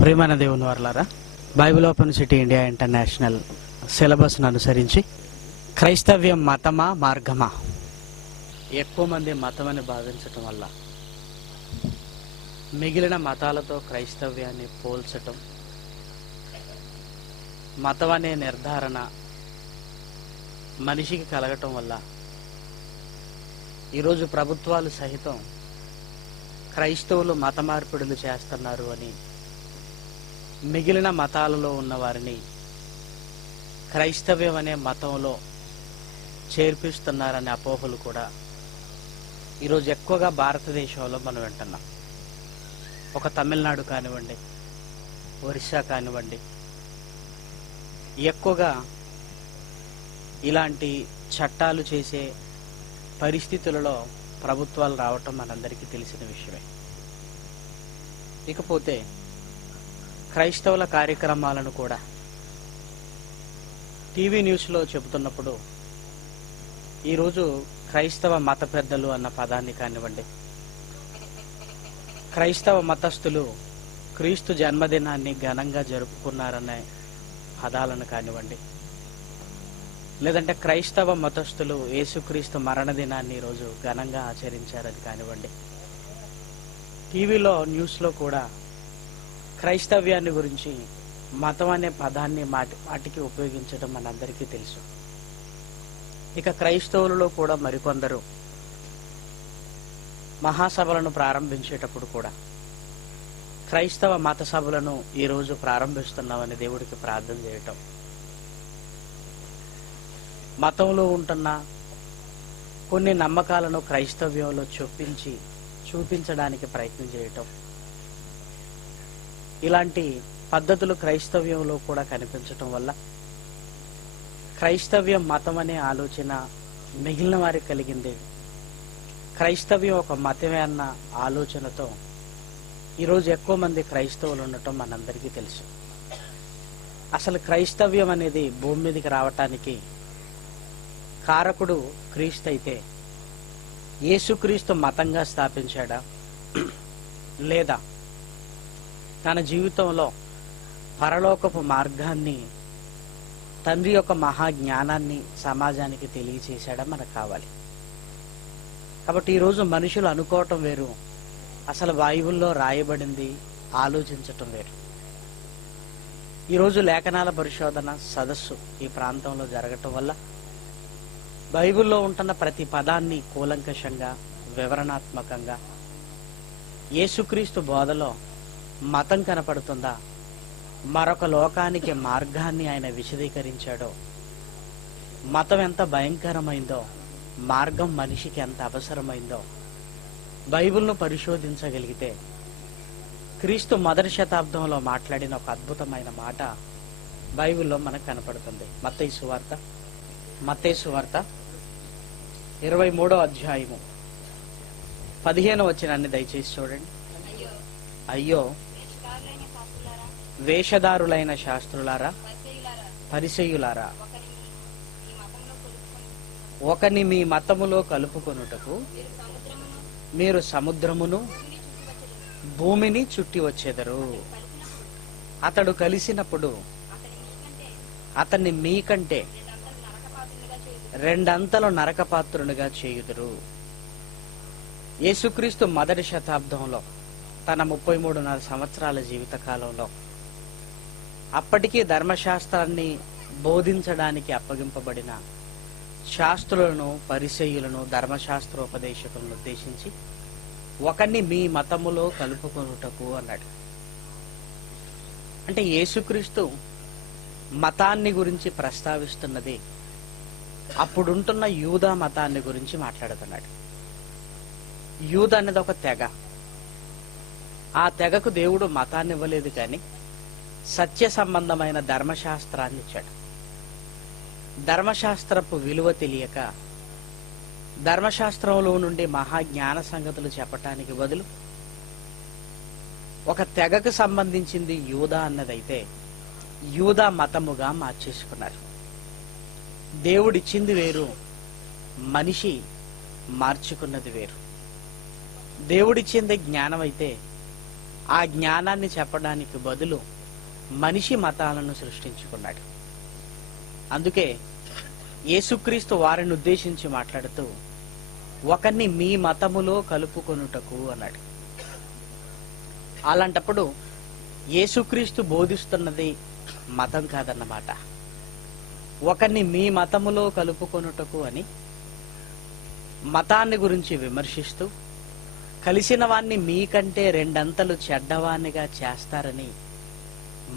ప్రియమైన దేవుని వారలారా, Bible open city India international సిలబస్ను అనుసరించి క్రైస్తవ్యం మతమా మార్గమా? ఎక్కువ మంది మతం అని భావించటం వల్ల మిగిలిన మతాలతో క్రైస్తవ్యాన్ని పోల్చటం, మతం అనే నిర్ధారణ మనిషికి కలగటం వల్ల ఈరోజు ప్రభుత్వాలు సహితం క్రైస్తవులు మత మార్పిడులు చేస్తున్నారు అని మిగిలిన మతాలలో ఉన్న వారిని క్రైస్తవ్యం అనే మతంలో చేర్పిస్తున్నారనే అపోహలు కూడా ఈరోజు ఎక్కువగా భారతదేశంలో మనం వింటున్నాం. ఒక తమిళనాడు కానివ్వండి, ఒరిస్సా కానివ్వండి, ఎక్కువగా ఇలాంటి చట్టాలు చేసే పరిస్థితులలో ప్రభుత్వాలు రావటం మనందరికీ తెలిసిన విషయమే. ఇకపోతే క్రైస్తవుల కార్యక్రమాలను కూడా టీవీ న్యూస్లో చెబుతున్నప్పుడు ఈరోజు క్రైస్తవ మత పెద్దలు అన్న పదాన్ని కానివ్వండి, క్రైస్తవ మతస్థులు క్రీస్తు జన్మదినాన్ని ఘనంగా జరుపుకున్నారనే పదాలను కానివ్వండి, లేదంటే క్రైస్తవ మతస్థులు యేసుక్రీస్తు మరణ దినాన్ని ఈరోజు ఘనంగా ఆచరించారని కానివ్వండి, టీవీలో న్యూస్లో కూడా క్రైస్తవ్యాన్ని గురించి మతం అనే పదాన్ని వాటికి ఉపయోగించడం మనందరికీ తెలుసు. ఇక క్రైస్తవులలో కూడా మరికొందరు మహాసభలను ప్రారంభించేటప్పుడు కూడా క్రైస్తవ మత సభలను ఈరోజు ప్రారంభిస్తున్నామని దేవుడికి ప్రార్థన చేయటం, మతంలో ఉంటున్న కొన్ని నమ్మకాలను క్రైస్తవ్యంలో చూపించడానికి ప్రయత్నం చేయటం, ఇలాంటి పద్ధతులు క్రైస్తవ్యంలో కూడా కనిపించటం వల్ల క్రైస్తవ్యం మతం అనే ఆలోచన మిగిలిన వారికి కలిగింది. క్రైస్తవ్యం ఒక మతమే అన్న ఆలోచనతో ఈరోజు ఎక్కువ మంది క్రైస్తవులు ఉండటం మనందరికీ తెలుసు. అసలు క్రైస్తవ్యం అనేది భూమి మీదకి రావటానికి కారకుడు క్రీస్తు అయితే యేసుక్రీస్తు మతంగా స్థాపించాడా, లేదా తన జీవితంలో పరలోకపు మార్గాన్ని, తండ్రి యొక్క మహాజ్ఞానాన్ని సమాజానికి తెలియచేశాడా మనకు కావాలి. కాబట్టి ఈరోజు మనుషులు అనుకోవటం వేరు, అసలు బైబిల్లో రాయబడింది ఆలోచించటం వేరు. ఈరోజు లేఖనాల పరిశోధన సదస్సు ఈ ప్రాంతంలో జరగటం వల్ల బైబిల్లో ఉంటున్న ప్రతి పదాన్ని కూలంకషంగా, వివరణాత్మకంగా, యేసుక్రీస్తు బోధలో మతం కనపడుతుందా, మరొక లోకానికి మార్గాన్ని ఆయన విశదీకరించాడో, మతం ఎంత భయంకరమైందో, మార్గం మనిషికి ఎంత అవసరమైందో బైబిల్ను పరిశోధించగలిగితే క్రీస్తు మొదటి శతాబ్దంలో మాట్లాడిన ఒక అద్భుతమైన మాట బైబిల్లో మనకు కనపడుతుంది. మత్తయి సువార్త 23వ అధ్యాయము 15వ వచనాన్ని దయచేసి చూడండి. అయ్యో వేషధారులైన శాస్త్రులారా, పరిసయ్యులారా, ఒకని మీ మతములో కలుపుకొనుటకు మీరు సముద్రమును భూమిని చుట్టి వచ్చెదరు. అతడు కలిసినప్పుడు అతన్ని మీకంటే రెండంతలు నరకపాత్రునిగా చేయుదురు. యేసుక్రీస్తు మొదటి శతాబ్దంలో తన 33.5 సంవత్సరాల జీవిత కాలంలో అప్పటికీ ధర్మశాస్త్రాన్ని బోధించడానికి అప్పగింపబడిన శాస్త్రులను, పరిసయ్యులను, ధర్మశాస్త్రోపదేశకులను ఉద్దేశించి ఒకరిని మీ మతములో కలుపుకొనుటకు అన్నాడు. అంటే యేసుక్రీస్తు మతాన్ని గురించి ప్రస్తావిస్తున్నది అప్పుడుంటున్న యూదా మతాన్ని గురించి మాట్లాడుతున్నాడు. యూదా అనేది ఒక తెగ. ఆ తెగకు దేవుడు మతాన్ని ఇవ్వలేదు, కానీ సత్య సంబంధమైన ధర్మశాస్త్రాన్ని ఇచ్చాడు. ధర్మశాస్త్రపు విలువ తెలియక ధర్మశాస్త్రంలో నుండి మహాజ్ఞాన సంగతులు చెప్పటానికి బదులు ఒక తెగకు సంబంధించింది యూదా అన్నదైతే యూదా మతముగా మార్చేసుకున్నారు. దేవుడిచ్చింది వేరు, మనిషి మార్చుకున్నది వేరు. దేవుడిచ్చింది జ్ఞానం అయితే ఆ జ్ఞానాన్ని చెప్పడానికి బదులు మనిషి మతాలను సృష్టించుకున్నాడు. అందుకే యేసుక్రీస్తు వారిని ఉద్దేశించి మాట్లాడుతూ ఒకరిని మీ మతములో కలుపుకొనుటకు అన్నాడు. అలాంటప్పుడు యేసుక్రీస్తు బోధిస్తున్నది మతం కాదన్నమాట. ఒకరిని మీ మతములో కలుపుకొనుటకు అని మతాన్ని గురించి విమర్శిస్తూ కలిసిన వాణ్ణి మీకంటే రెండంతలు చెడ్డవాణ్ణిగా చేస్తారని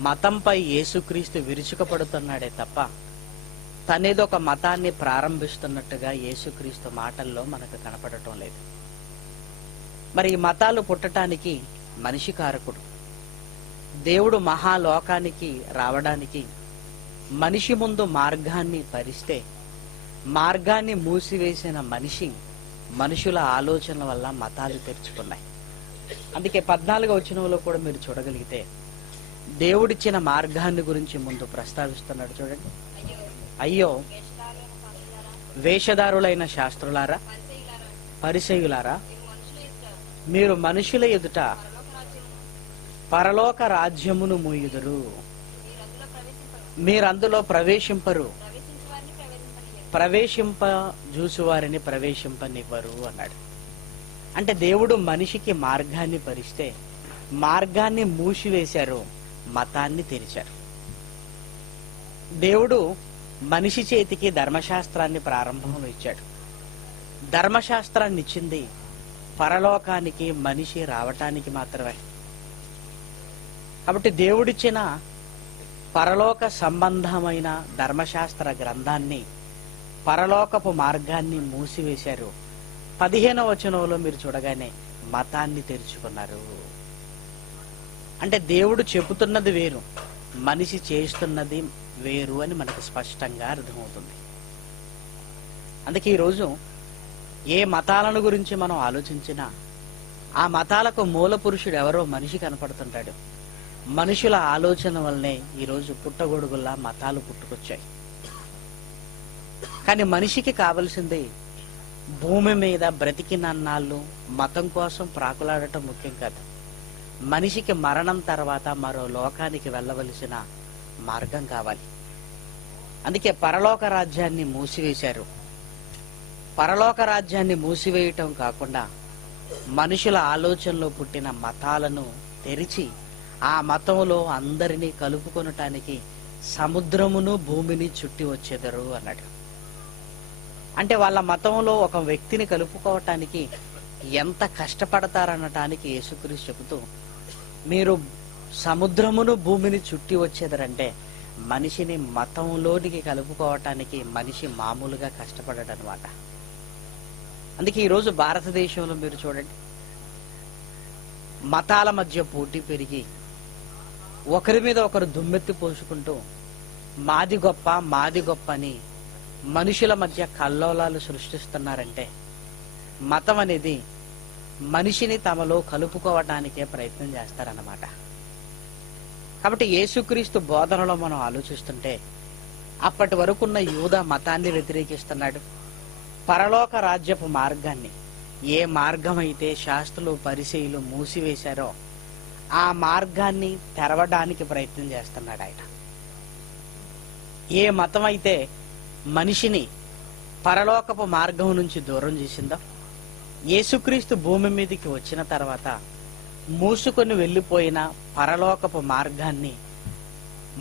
మతంపై యేసుక్రీస్తు విరుచుకపడుతున్నాడే తప్ప తనేదో ఒక మతాన్ని ప్రారంభిస్తున్నట్టుగా యేసుక్రీస్తు మాటల్లో మనకు కనపడటం లేదు. మరి ఈ మతాలు పుట్టడానికి మనిషి కారకుడు. దేవుడు మహాలోకానికి రావడానికి మనిషి ముందు మార్గాన్ని పరిస్తే మార్గాన్ని మూసివేసిన మనుషుల ఆలోచనల వల్ల మతాలు తెరుచుకున్నాయి. అందుకే 14వ వచనంలో కూడా మీరు చూడగలిగితే దేవుడిచ్చిన మార్గాన్ని గురించి ముందు ప్రస్తావిస్తున్నాడు. చూడండి, అయ్యో వేషధారులైన శాస్త్రులారా, పరిసయ్యులారా, మీరు మనుషుల ఎదుట పరలోక రాజ్యమును మూయుదురు, మీరందులో ప్రవేశింపరు, చూసువారిని ప్రవేశింపనివ్వరు అన్నాడు. అంటే దేవుడు మనిషికి మార్గాన్ని పరిస్తే మార్గాన్ని మూసివేశారు, మతాన్ని తెరిచారు. దేవుడు మనిషి చేతికి ధర్మశాస్త్రాన్ని ప్రారంభంలో ఇచ్చాడు. ధర్మశాస్త్రాన్ని ఇచ్చింది పరలోకానికి మనిషి రావటానికి మాత్రమే. కాబట్టి దేవుడిచ్చిన పరలోక సంబంధమైన ధర్మశాస్త్ర గ్రంథాన్ని, పరలోకపు మార్గాన్ని మూసివేశారు. 15వ వచనంలో మీరు చూడగానే మతాన్ని తెరుచుకున్నారు. అంటే దేవుడు చెబుతున్నది వేరు, మనిషి చేస్తున్నది వేరు అని మనకు స్పష్టంగా అర్థమవుతుంది. అందుకే ఈరోజు ఏ మతాలను గురించి మనం ఆలోచించినా ఆ మతాలకు మూల పురుషుడు ఎవరో మనిషి కనపడుతుంటాడు. మనుషుల ఆలోచన వల్లనే ఈరోజు పుట్టగొడుగుల్లా మతాలు పుట్టుకొచ్చాయి. కానీ మనిషికి కావలసింది భూమి మీద బ్రతికినన్నాళ్ళు మతం కోసం ప్రాకులాడటం ముఖ్యం కాదు. మనిషికి మరణం తర్వాత మరో లోకానికి వెళ్ళవలసిన మార్గం కావాలి. అందుకే పరలోక రాజ్యాన్ని మూసివేశారు. పరలోక రాజ్యాన్ని మూసివేయటం కాకుండా మనుషుల ఆలోచనలో పుట్టిన మతాలను తెరిచి ఆ మతంలో అందరినీ కలుపుకొనటానికి సముద్రమును భూమిని చుట్టి వచ్చేదరు అన్నాడు. అంటే వాళ్ళ మతంలో ఒక వ్యక్తిని కలుపుకోవటానికి ఎంత కష్టపడతారనటానికి యేసుక్రీస్తు చెబుతూ, మీరు సముద్రమును భూమిని చుట్టి వచ్చేదరంటే మనిషిని మతంలోనికి కలుపుకోవటానికి మనిషి మామూలుగా కష్టపడడు అనమాట. అందుకే ఈరోజు భారతదేశంలో మీరు చూడండి, మతాల మధ్య పోటీ పెరిగి ఒకరి మీద ఒకరు దుమ్మెత్తి పోసుకుంటూ మాది గొప్ప అని మనుషుల మధ్య కల్లోలాలు సృష్టిస్తున్నారంటే మతం అనేది మనిషిని తమలో కలుపుకోవడానికే ప్రయత్నం చేస్తారన్నమాట. కాబట్టి యేసుక్రీస్తు బోధనలో మనం ఆలోచిస్తుంటే అప్పటి వరకున్న యూద మతాన్ని వ్యతిరేకిస్తున్నాడు. పరలోక రాజ్యపు మార్గాన్ని, ఏ మార్గం అయితే శాస్త్రులు పరిసయ్యులు మూసివేశారో ఆ మార్గాన్ని తెరవడానికి ప్రయత్నం చేస్తున్నాడు ఆయన. ఏ మతం అయితే మనిషిని పరలోకపు మార్గం నుంచి దూరం చేసిందో, యేసుక్రీస్తు భూమి మీదకి వచ్చిన తర్వాత మూసుకొని వెళ్ళిపోయిన పరలోకపు మార్గాన్ని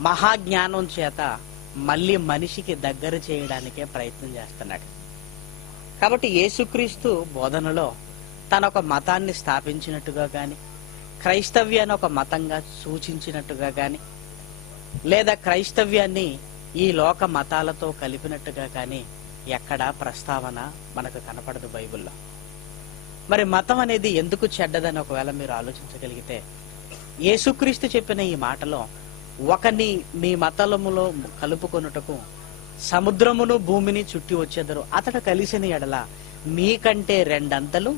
మహాజ్ఞానం చేత మళ్ళీ మనిషికి దగ్గర చేయడానికే ప్రయత్నం చేస్తున్నాడు. కాబట్టి యేసుక్రీస్తు బోధనలో తన ఒక మతాన్ని స్థాపించినట్టుగా కానీ, క్రైస్తవ్యాన్ని ఒక మతంగా సూచించినట్టుగా కానీ, లేదా క్రైస్తవ్యాన్ని ఈ లోక మతాలతో కలిపినట్టుగా కానీ ఎక్కడా ప్రస్తావన మనకు కనపడదు బైబిల్లో. మరి మతం అనేది ఎందుకు చెడ్డదని ఒకవేళ మీరు ఆలోచించగలిగితే, యేసుక్రీస్తు చెప్పిన ఈ మాటలో ఒకని మీ మతలములో కలుపుకొనుటకు సముద్రమును భూమిని చుట్టి వచ్చేదరు, అతడు కలిసిన ఎడల మీకంటే రెండంతలు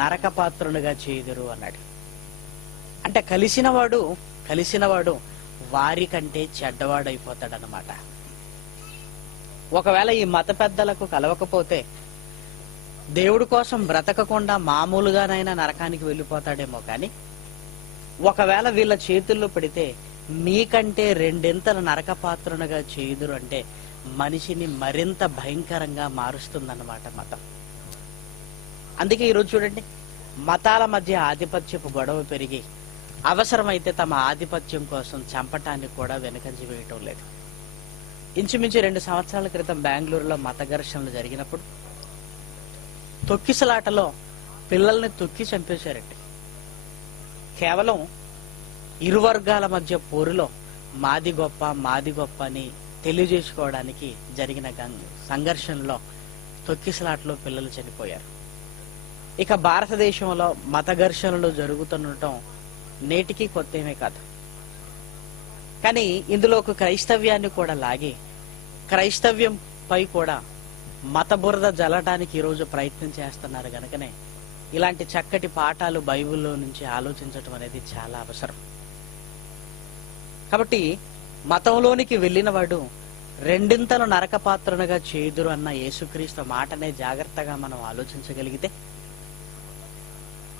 నరకపాత్రునిగా చేయుదురు అన్నాడు. అంటే కలిసినవాడు వారి కంటే చెడ్డవాడైపోతాడనమాట. ఒకవేళ ఈ మత పెద్దలకు కలవకపోతే దేవుడి కోసం బ్రతకకుండా మామూలుగానైనా నరకానికి వెళ్ళిపోతాడేమో కానీ ఒకవేళ వీళ్ళ చేతుల్లో పెడితే మీకంటే రెండింతల నరకపాత్రునిగా చేయుదురు అంటే మనిషిని మరింత భయంకరంగా మారుస్తుందన్నమాట మతం. అందుకే ఈరోజు చూడండి, మతాల మధ్య ఆధిపత్యపు గొడవ పెరిగి అవసరమైతే తమ ఆధిపత్యం కోసం చంపటానికి కూడా వెనుకంజ వేయటం లేదు. ఇంచుమించు 2 సంవత్సరాల క్రితం బెంగళూరులో మత ఘర్షణలు జరిగినప్పుడు తొక్కిసలాటలో పిల్లల్ని తొక్కి చంపేశారండి. కేవలం ఇరు వర్గాల మధ్య పోరులో మాది గొప్ప అని తెలియజేసుకోవడానికి జరిగిన సంఘర్షణలో తొక్కిసలాటలో పిల్లలు చనిపోయారు. ఇక భారతదేశంలో మత ఘర్షణలు జరుగుతుండటం నేటికి కొత్తేమీ కాదు. కానీ ఇందులో ఒక క్రైస్తవ్యాన్ని కూడా లాగి క్రైస్తవ్యంపై కూడా మత బురద జల్లడానికి ఈరోజు ప్రయత్నం చేస్తున్నారు. గనుకనే ఇలాంటి చక్కటి పాఠాలు బైబిల్లో నుంచి ఆలోచించటం అనేది చాలా అవసరం. కాబట్టి మతంలోనికి వెళ్ళిన వాడు రెండింతలు నరకపాత్రునిగా చేయుదురు అన్న యేసుక్రీస్తు మాటనే జాగ్రత్తగా మనం ఆలోచించగలిగితే,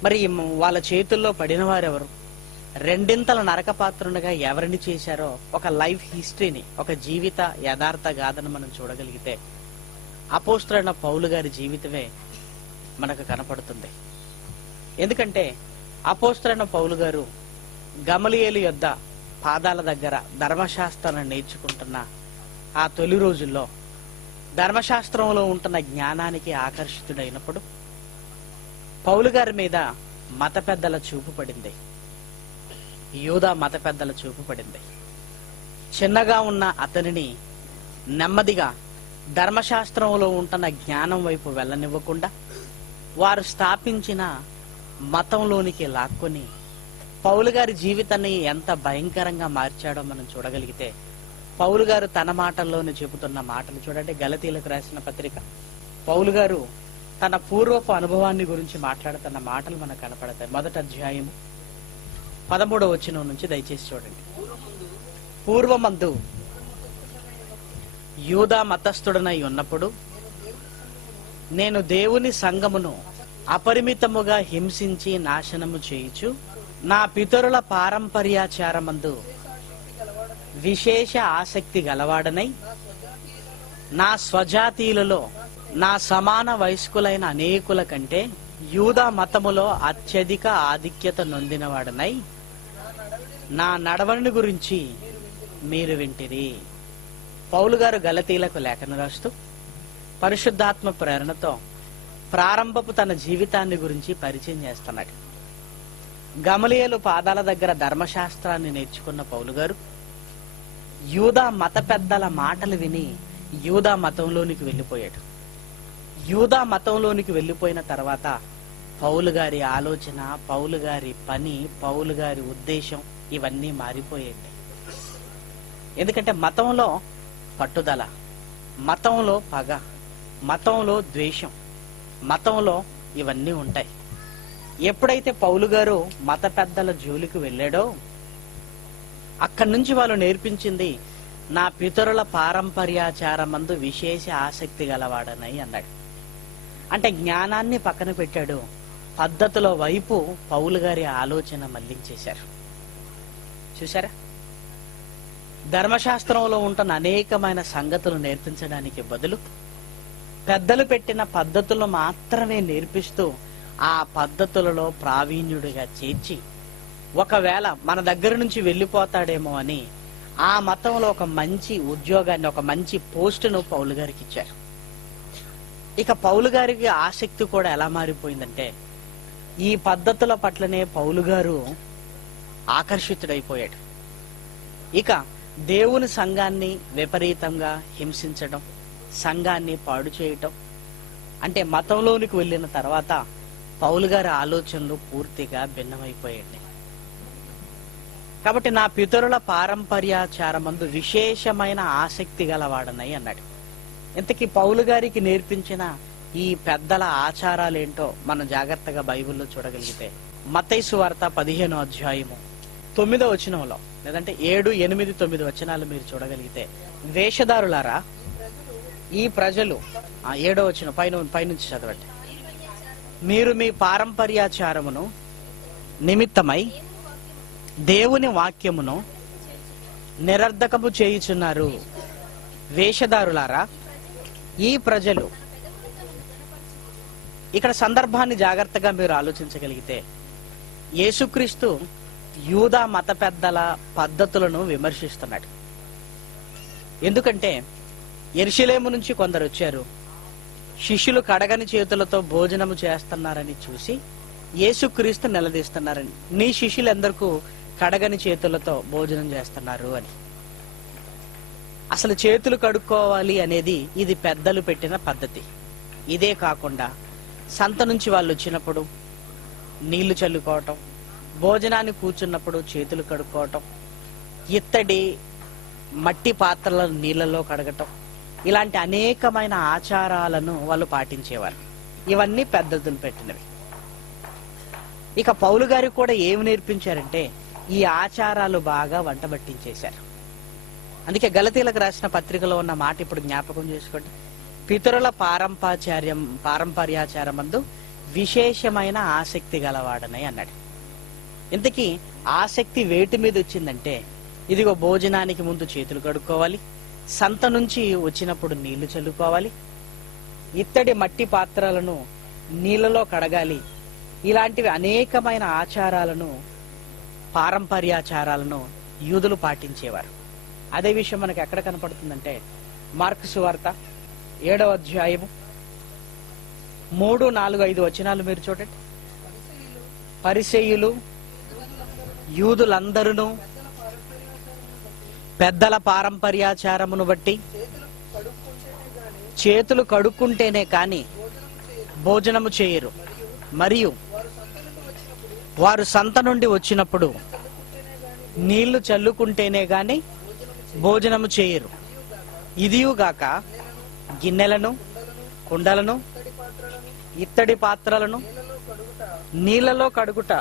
మరి వాళ్ళ చేతుల్లో పడిన వారెవరు, రెండింతల నరకపాత్రునిగా ఎవరిని చేశారో ఒక లైఫ్ హిస్టరీని, ఒక జీవిత యథార్థ గాథను మనం చూడగలిగితే అపోస్తలుడైన పౌలు గారి జీవితమే మనకు కనపడుతుంది. ఎందుకంటే అపోస్తలుడైన పౌలు గారు గమలీయేలు యొద్ద పాదాల దగ్గర ధర్మశాస్త్రాన్ని నేర్చుకుంటున్న ఆ తొలి రోజుల్లో ధర్మశాస్త్రంలో ఉంటున్న జ్ఞానానికి ఆకర్షితుడైనప్పుడు పౌలు గారి మీద మత పెద్దల చూపు పడింది. యూదా మత పెద్దల చూపు పడింది. చిన్నగా ఉన్న అతనిని నెమ్మదిగా ధర్మశాస్త్రంలో ఉంటున్న జ్ఞానం వైపు వెళ్ళనివ్వకుండా వారు స్థాపించిన మతంలోనికి లాక్కొని పౌలు గారి జీవితాన్ని ఎంత భయంకరంగా మార్చాడో మనం చూడగలిగితే, పౌలు గారు తన మాటల్లోనే చెబుతున్న మాటలు చూడండి. గలతీలకు రాసిన పత్రిక పౌలు గారు తన పూర్వపు అనుభవాన్ని గురించి మాట్లాడుతున్న మాటలు మనకు కనపడతాయి. 1వ అధ్యాయం 13వ వచనం నుంచి దయచేసి చూడండి. పూర్వమందు యూదా మతస్థుడనై ఉన్నప్పుడు నేను దేవుని సంఘమును అపరిమితముగా హింసించి నాశనము చేయుచు నా పితరుల పారంపర్యాచారమందు విశేష ఆసక్తి గలవాడనై నా స్వజాతీయులలో నా సమాన వయస్కులైన అనేకుల కంటే యూదా మతములో అత్యధిక ఆధిక్యత నొందినవాడనై నా నడవడిని గురించి మీరు వింటిరి. పౌలు గారు గలతీలకు లేఖను రాస్తూ పరిశుద్ధాత్మ ప్రేరణతో ప్రారంభపు తన జీవితాన్ని గురించి పరిచయం చేస్తున్నాడు. గమలీయేలు పాదాల దగ్గర ధర్మశాస్త్రాన్ని నేర్చుకున్న పౌలు గారు యూదా మత పెద్దల మాటలు విని యూదా మతంలోనికి వెళ్ళిపోయాడు. యూదా మతంలోనికి వెళ్ళిపోయిన తర్వాత పౌలు గారి ఆలోచన, పౌలు గారి పని, పౌలు గారి ఉద్దేశం ఇవన్నీ మారిపోయాయి. ఎందుకంటే మతంలో పట్టుదల, మతంలో పగ, మతంలో ద్వేషం, మతంలో ఇవన్నీ ఉంటాయి. ఎప్పుడైతే పౌలు గారు మత పెద్దల జోలికి వెళ్ళాడో అక్కడి నుంచి వాళ్ళు నేర్పించింది నా పితరుల పారంపర్యాచారమందు విశేష ఆసక్తి గలవాడనై అన్నాడు. అంటే జ్ఞానాన్ని పక్కన పెట్టాడు, పద్ధతుల వైపు పౌలు గారి ఆలోచన మళ్లించేశారు. చూసారా, ధర్మశాస్త్రంలో ఉంటున్న అనేకమైన సంగతులు నేర్పించడానికి బదులు పెద్దలు పెట్టిన పద్ధతులు మాత్రమే నేర్పిస్తూ ఆ పద్ధతులలో ప్రావీణ్యుడిగా చేర్చి ఒకవేళ మన దగ్గర నుంచి వెళ్ళిపోతాడేమో అని ఆ మతంలో ఒక మంచి ఉద్యోగాన్ని, ఒక మంచి పోస్టును పౌలు గారికి ఇచ్చారు. ఇక పౌలు గారికి ఆసక్తి కూడా ఎలా మారిపోయిందంటే ఈ పద్ధతుల పట్లనే పౌలు గారు ఆకర్షితుడైపోయాడు. ఇక దేవుని సంఘాన్ని విపరీతంగా హింసించడం, సంఘాన్ని పాడు చేయటం, అంటే మతంలోనికి వెళ్ళిన తర్వాత పౌలు గారి ఆలోచనలు పూర్తిగా భిన్నమైపోయాయి. కాబట్టి నా పితరుల పారంపర్యాచారమందు విశేషమైన ఆసక్తి గలవాడనై అన్నాడు. ఇంతకీ పౌలు గారికి నేర్పించిన ఈ పెద్దల ఆచారాలేంటో మనం జాగ్రత్తగా బైబిల్లో చూడగలిగితే మత్తయి సువార్త 15వ అధ్యాయము 9వ వచనంలో, లేదంటే 7, 8, 9 వచనాలు మీరు చూడగలిగితే, వేషధారులారా ఈ ప్రజలు 7వ వచనం పైనుంచి చదవండి. మీరు మీ పారంపర్యాచారమును నిమిత్తమై దేవుని వాక్యమును నిరర్ధకము చేయుచున్నారు. వేషధారులారా, ఈ ప్రజలు, ఇక్కడ సందర్భాన్ని జాగ్రత్తగా మీరు ఆలోచించగలిగితే, యేసుక్రీస్తు యూదా మత పెద్దల పద్ధతులను విమర్శిస్తున్నాడు. ఎందుకంటే యెరూషలేము నుంచి కొందరు వచ్చారు, శిష్యులు కడగని చేతులతో భోజనము చేస్తున్నారని చూసి యేసుక్రీస్తు నిలదీస్తున్నారని. నీ శిష్యులందరికీ కడగని చేతులతో భోజనం చేస్తున్నారు అని. అసలు చేతులు కడుక్కోవాలి అనేది ఇది పెద్దలు పెట్టిన పద్ధతి. ఇదే కాకుండా సంత నుంచి వాళ్ళు వచ్చినప్పుడు నీళ్లు చల్లుకోవటం, భోజనాన్ని కూర్చున్నప్పుడు చేతులు కడుక్కోవటం, ఇత్తడి మట్టి పాత్రలను నీళ్ళలో కడగటం, ఇలాంటి అనేకమైన ఆచారాలను వాళ్ళు పాటించేవారు. ఇవన్నీ పెద్దలు పెట్టినవి. ఇక పౌలు గారికి కూడా ఏమి నేర్పించారంటే ఈ ఆచారాలు బాగా వంటబట్టించేశారు. అందుకే గలతీలకు రాసిన పత్రికలో ఉన్న మాట ఇప్పుడు జ్ఞాపకం చేసుకోండి. పితరుల పారంపర్యాచారమందు విశేషమైన ఆసక్తి గలవాడని అన్నాడు. ఇంతకీ ఆసక్తి వేటి మీద వచ్చిందంటే, ఇదిగో భోజనానికి ముందు చేతులు కడుక్కోవాలి, సంత నుంచి వచ్చినప్పుడు నీళ్లు చల్లుకోవాలి, ఇత్తడి మట్టి పాత్రలను నీళ్ళలో కడగాలి. ఇలాంటివి అనేకమైన ఆచారాలను, పారంపర్యాచారాలను యూదులు పాటించేవారు. అదే విషయం మనకు ఎక్కడ కనపడుతుందంటే మార్కు సువార్త 7వ అధ్యాయము 3, 4, 5 వచనాలు మీరు చూడండి. పరిసయ్యులు యూదులందరూ పెద్దల పారంపర్యాచారమును బట్టి చేతులు కడుక్కుంటేనే కాని భోజనము చేయరు, మరియు వారు సంత నుండి వచ్చినప్పుడు నీళ్లు చల్లుకుంటేనే గాని భోజనము చేయరు. ఇదియుగాక గిన్నెలను, కుండలను, ఇత్తడి పాత్రలను నీళ్లలో కడుగుట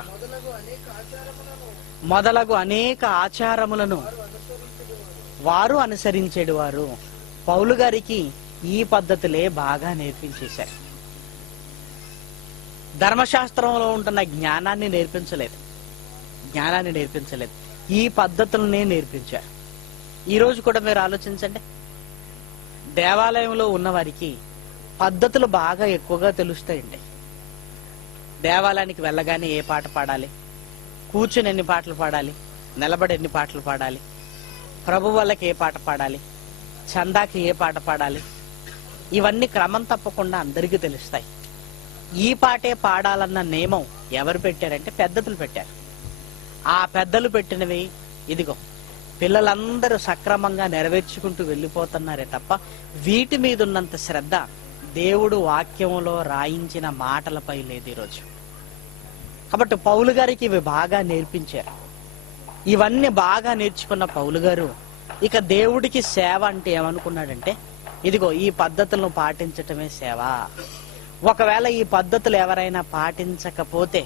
మొదలగు అనేక ఆచారములను వారు అనుసరించేవారు. పౌలు గారికి ఈ పద్ధతులే బాగా నేర్పించేశారు. ధర్మశాస్త్రంలో ఉంటున్న జ్ఞానాన్ని నేర్పించలేదు, ఈ పద్ధతులనే నేర్పించారు. ఈ రోజు కూడా మీరు ఆలోచించండి, దేవాలయంలో ఉన్న వారికి పద్ధతులు బాగా ఎక్కువగా తెలుస్తాయండి. దేవాలయానికి వెళ్ళగానే ఏ పాట పాడాలి, కూర్చుని ఎన్ని పాటలు పాడాలి, నిలబడి ఎన్ని పాటలు పాడాలి, ప్రభు వాళ్ళకి ఏ పాట పాడాలి, చందాకి ఏ పాట పాడాలి, ఇవన్నీ క్రమం తప్పకుండా అందరికీ తెలుస్తాయి. ఈ పాటే పాడాలన్న నియమం ఎవరు పెట్టారంటే పెద్దలు పెట్టారు. ఆ పెద్దలు పెట్టినవి ఇదిగో పిల్లలందరూ సక్రమంగా నెరవేర్చుకుంటూ వెళ్ళిపోతున్నారే తప్ప వీటి మీద ఉన్నంత శ్రద్ధ దేవుడు వాక్యంలో రాయించిన మాటలపై లేదు ఈరోజు. కాబట్టి పౌలు గారికి ఇవి బాగా నేర్పించారు. ఇవన్నీ బాగా నేర్చుకున్న పౌలు గారు ఇక దేవుడికి సేవ అంటే ఏమనుకున్నాడంటే, ఇదిగో ఈ పద్ధతులను పాటించటమే సేవ. ఒకవేళ ఈ పద్ధతులు ఎవరైనా పాటించకపోతే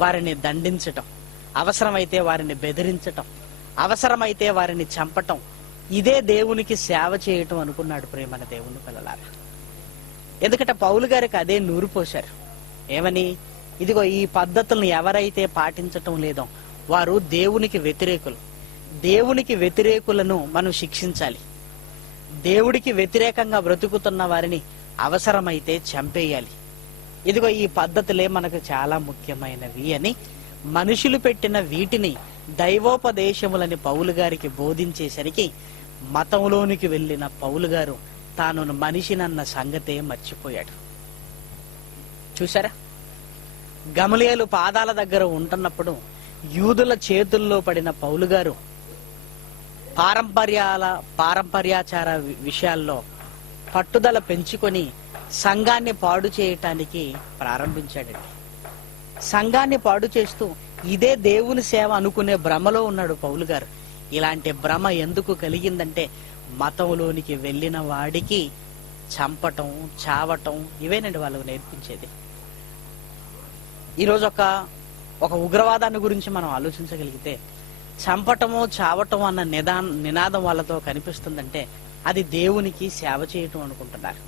వారిని దండించటం, అవసరమైతే వారిని బెదిరించటం, అవసరమైతే వారిని చంపటం, ఇదే దేవునికి సేవ చేయటం అనుకున్నాడు. ప్రేమన దేవుని పిల్లలారా, ఎందుకంటే పౌలు గారికి అదే నూరు పోశారు. ఏమని? ఇదిగో ఈ పద్ధతులను ఎవరైతే పాటించటం లేదో వారు దేవునికి వ్యతిరేకులు. దేవునికి వ్యతిరేకులను మనం శిక్షించాలి. దేవుడికి వ్యతిరేకంగా బ్రతుకుతున్న వారిని అవసరమైతే చంపేయాలి. ఇదిగో ఈ పద్ధతులే మనకు చాలా ముఖ్యమైనవి అని మనుషులు పెట్టిన వీటిని దైవోపదేశములని పౌలు గారికి బోధించేసరికి మతంలోనికి వెళ్ళిన పౌలు గారు తాను మనిషినన్న సంగతే మర్చిపోయాడు. చూసారా, గమలీయేలు పాదాల దగ్గర ఉంటున్నప్పుడు యూదుల చేతుల్లో పడిన పౌలు గారు పారంపర్యాచార విషయాల్లో పట్టుదల పెంచుకొని సంఘాన్ని పాడు చేయటానికి ప్రారంభించాడండి. సంఘాన్ని పాడు చేస్తూ ఇదే దేవుని సేవ అనుకునే భ్రమలో ఉన్నాడు పౌలు గారు. ఇలాంటి భ్రమ ఎందుకు కలిగిందంటే, మతంలోనికి వెళ్ళిన వాడికి చంపటం, చావటం ఇవేనండి వాళ్ళకు నేర్పించేది. ఈరోజు ఒక ఉగ్రవాదాన్ని గురించి మనం ఆలోచించగలిగితే, చంపటము, చావటం అన్న నినాదం వాళ్ళతో కనిపిస్తుందంటే అది దేవునికి సేవ చేయటం అనుకుంటున్నారు.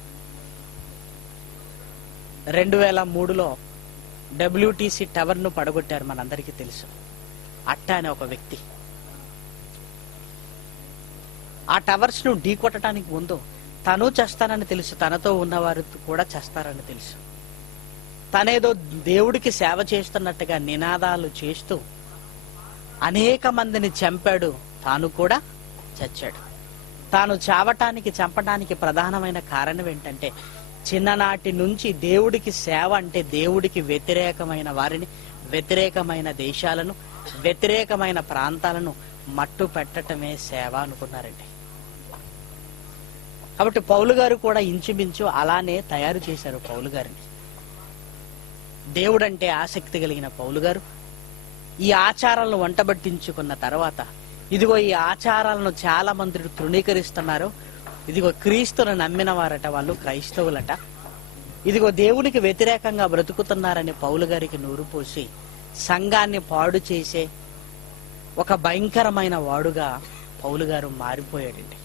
2003లో WTC టవర్ను పడగొట్టారు, మనందరికీ తెలుసు. అట్ట అనే ఒక వ్యక్తి ఆ టవర్స్ ను ఢీ కొట్టడానికి ముందు తను చేస్తానని తెలుసు, తనతో ఉన్నవారు కూడా చేస్తారని తెలుసు. తనేదో దేవుడికి సేవ చేస్తున్నట్టుగా నినాదాలు చేస్తూ అనేక మందిని చంపాడు, తాను కూడా చచ్చాడు. తాను చంపడానికి ప్రధానమైన కారణం ఏంటంటే చిన్ననాటి నుంచి దేవుడికి సేవ అంటే దేవుడికి వ్యతిరేకమైన వారిని, వ్యతిరేకమైన దేశాలను, వ్యతిరేకమైన ప్రాంతాలను మట్టు పెట్టటమే సేవ అనుకున్నారండి. కాబట్టి పౌలు గారు కూడా ఇంచుమించు అలానే తయారు చేశారు పౌలు గారిని. దేవుడంటే ఆసక్తి కలిగిన పౌలు గారు ఈ ఆచారాలను వంటబట్టించుకున్న తర్వాత, ఇదిగో ఈ ఆచారాలను చాలా మంది తృణీకరిస్తున్నారు, ఇదిగో క్రీస్తును నమ్మిన వారట, వాళ్ళు క్రైస్తవులట, ఇదిగో దేవునికి వ్యతిరేకంగా బ్రతుకుతున్నారని పౌలు గారికి నూరు పోసి సంఘాన్ని పాడు చేసే ఒక భయంకరమైన వాడుగా పౌలు గారు మారిపోయాడండి.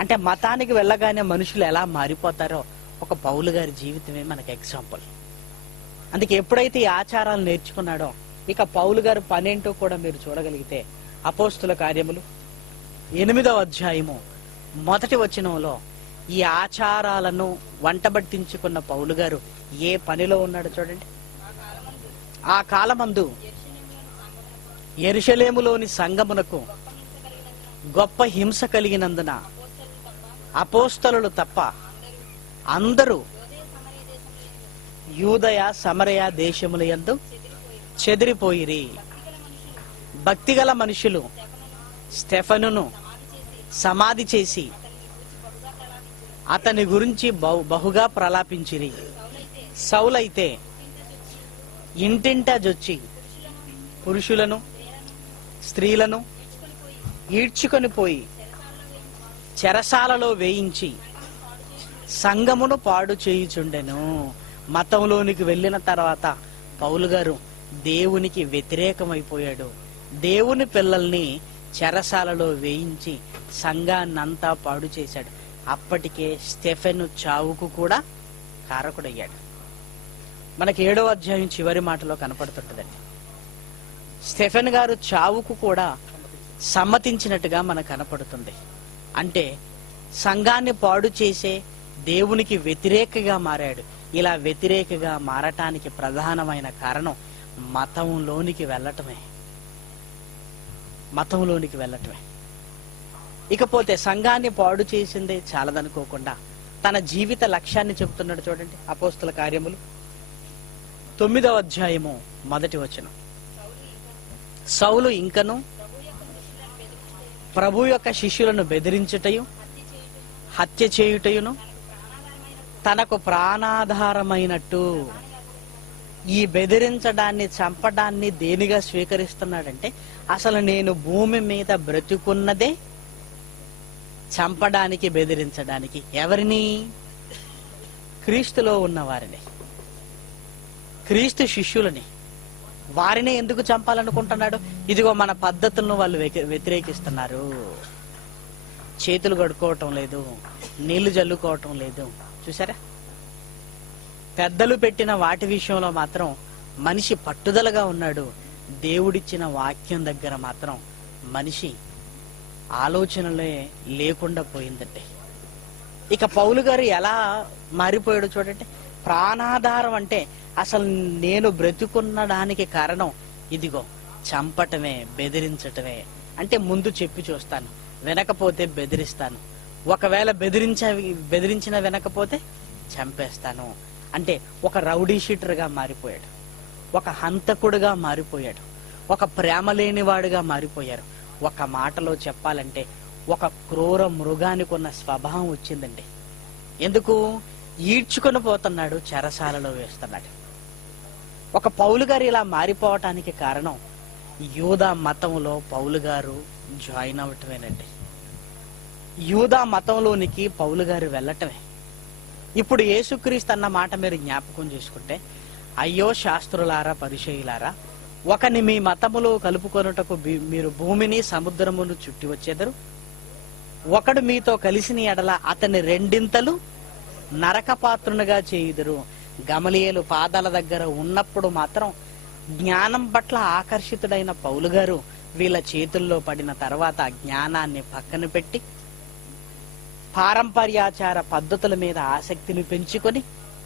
అంటే మతానికి వెళ్ళగానే మనుషులు ఎలా మారిపోతారో ఒక పౌలు గారి జీవితమే మనకు ఎగ్జాంపుల్. అందుకే ఎప్పుడైతే ఈ ఆచారాలు నేర్చుకున్నాడో ఇక పౌలు గారు పనేంటో కూడా మీరు చూడగలిగితే అపోస్తుల కార్యములు 8వ అధ్యాయము 1వ వచనంలో ఈ ఆచారాలను వంటబట్టించుకున్న పౌలు గారు ఏ పనిలో ఉన్నాడో చూడండి. ఆ కాలమందు యెరూషలేములోని సంఘమునకు గొప్ప హింస కలిగినందున అపోస్తలులు తప్ప అందరూ యూదయ సమరయ దేశముల యందు చెదిరిపోయిరి. భక్తిగల మనుషులు స్టెఫనును సమాధి చేసి అతని గురించి బహుగా ప్రలాపించిరి. సౌలైతే ఇంటింటా జొచ్చి పురుషులను స్త్రీలను ఈడ్చుకొని పోయి చెరసాలలో వేయించి సంఘమును పాడు చేయుచుండెను. మతంలోనికి వెళ్ళిన తర్వాత పౌలు గారు దేవునికి వ్యతిరేకమైపోయాడు. దేవుని పిల్లల్ని చెరసాలలో వేయించి సంఘాన్నంతా పాడు చేశాడు. అప్పటికే స్టెఫెను చావుకు కూడా కారకుడయ్యాడు. మనకి 7వ అధ్యాయం చివరి మాటలో కనపడుతుంటదండి. స్టెఫెన్ గారు చావుకు కూడా సమ్మతించినట్టుగా మనకు కనపడుతుంది. అంటే సంఘాన్ని పాడు చేసే దేవునికి వ్యతిరేకగా మారాడు. ఇలా వ్యతిరేకగా మారటానికి ప్రధానమైన కారణం మతంలోనికి వెళ్ళటమే. ఇకపోతే సంఘాన్ని పాడు చేసిందే చాలదనుకోకుండా తన జీవిత లక్ష్యాన్ని చెబుతున్నాడు చూడండి. అపోస్తుల కార్యములు 9వ అధ్యాయము 1వ వచనం. సౌలు ఇంకను ప్రభు యొక్క శిష్యులను బెదిరించుటయు హత్య చేయుటయును తనకు ప్రాణాధారమైనట్టు. ఈ బెదిరించడాన్ని, చంపడాన్ని దేనిగా స్వీకరిస్తున్నాడంటే అసలు నేను భూమి మీద బ్రతుకున్నదే చంపడానికి, బెదిరించడానికి. ఎవరిని? క్రీస్తులో ఉన్న వారిని, క్రీస్తు శిష్యులని. వారిని ఎందుకు చంపాలనుకుంటున్నాడు? ఇదిగో మన పద్ధతులను వాళ్ళు వ్యతిరేకిస్తున్నారు. చేతులు కడుక్కోవటం లేదు, నీళ్లు జల్లుకోవటం లేదు. చూసారా? పెద్దలు పెట్టిన వాటి విషయంలో మాత్రం మనిషి పట్టుదలగా ఉన్నాడు. దేవుడిచ్చిన వాక్యం దగ్గర మాత్రం మనిషి ఆలోచనలే లేకుండా పోయిందంటే. ఇక పౌలు గారు ఎలా మారిపోయాడు చూడండి. ప్రాణాధారం అంటే అసలు నేను బ్రతుకున్నడానికి కారణం ఇదిగో చంపటమే, బెదిరించటమే. అంటే ముందు చెప్పి చూస్తాను, వినకపోతే బెదిరిస్తాను, ఒకవేళ బెదిరించిన వినకపోతే చంపేస్తాను. అంటే ఒక రౌడీ షీటర్గా మారిపోయాడు, ఒక హంతకుడుగా మారిపోయాడు, ఒక ప్రేమ లేనివాడుగా మారిపోయారు. ఒక మాటలో చెప్పాలంటే ఒక క్రూర మృగానికి ఉన్న స్వభావం వచ్చిందండి. ఎందుకు? ఈడ్చుకొని పోతున్నాడు, చెరసాలలో వేస్తున్నాడు. ఒక పౌలు గారు ఇలా మారిపోవటానికి కారణం యూదా మతంలో పౌలు గారు జాయిన్ అవటమేనండి. యూదా మతంలోనికి పౌలు గారు వెళ్ళటమే. ఇప్పుడు యేసుక్రీస్తు అన్న మాట మీరు జ్ఞాపకం చేసుకుంటే, అయ్యో శాస్త్రులారా, పరిచయులారా, ఒకని మీ మతములో కలుపుకొనుటకు మీరు భూమిని సముద్రమును చుట్టి వచ్చేదరు. ఒకడు మీతో కలిసిన ఎడల అతని రెండింతలు నరకపాత్రునిగా చేయుదురు. గమలీయేలు పాదాల దగ్గర ఉన్నప్పుడు మాత్రం జ్ఞానం పట్ల ఆకర్షితుడైన పౌలు గారు వీళ్ళ చేతుల్లో పడిన తర్వాత జ్ఞానాన్ని పక్కన పెట్టి పారంపర్యాచార పద్ధతుల మీద ఆసక్తిని పెంచుకొని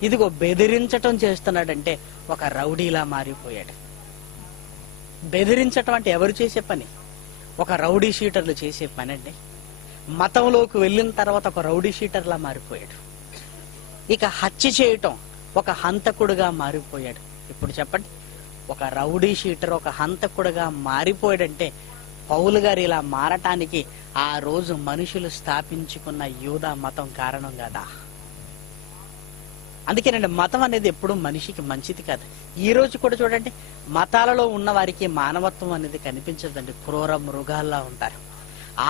ఇదిగో బెదిరించటం చేస్తున్నాడంటే ఒక రౌడీలా మారిపోయాడు. బెదిరించటం అంటే ఎవరు చేసే పని? ఒక రౌడీ షీటర్లు చేసే పని అండి. మతంలోకి వెళ్ళిన తర్వాత ఒక రౌడీ షీటర్లా మారిపోయాడు. ఇక హత్య చేయటం, ఒక హంతకుడుగా మారిపోయాడు. ఇప్పుడు చెప్పండి, ఒక రౌడీ షీటర్ ఒక హంతకుడుగా మారిపోయాడంటే పౌలు గారు ఇలా మారటానికి ఆ రోజు మనుషులు స్థాపించుకున్న యూదా మతం కారణం కదా. అందుకేనండి మతం అనేది ఎప్పుడు మనిషికి మంచిది కాదు. ఈ రోజు కూడా చూడండి, మతాలలో ఉన్న వారికి మానవత్వం అనేది కనిపించదండి. క్రూర మృగాల్లా ఉంటారు.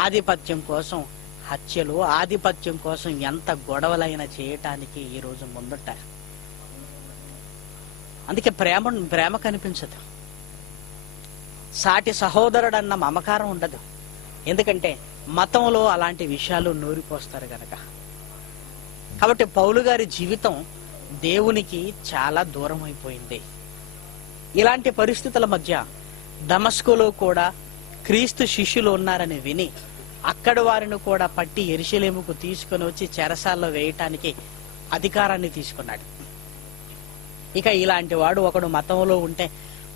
ఆధిపత్యం కోసం హత్యలు, ఆధిపత్యం కోసం ఎంత గొడవలైనా చేయటానికి ఈ రోజు ముందుంటారు. అందుకే ప్రేమ కనిపించదు. సాటి సహోదరుడన్న మమకారం ఉండదు. ఎందుకంటే మతంలో అలాంటి విషయాలు నూరిపోస్తారు గనక. కాబట్టి పౌలు గారి జీవితం దేవునికి చాలా దూరం అయిపోయింది. ఇలాంటి పరిస్థితుల మధ్య దమస్కులో కూడా క్రీస్తు శిష్యులు ఉన్నారని విని అక్కడ వారిని కూడా పట్టి యెరూషలేముకు తీసుకొని వచ్చి చెరసాల్లో వేయటానికి అధికారాన్ని తీసుకున్నాడు. ఇక ఇలాంటి వాడు ఒకడు మతంలో ఉంటే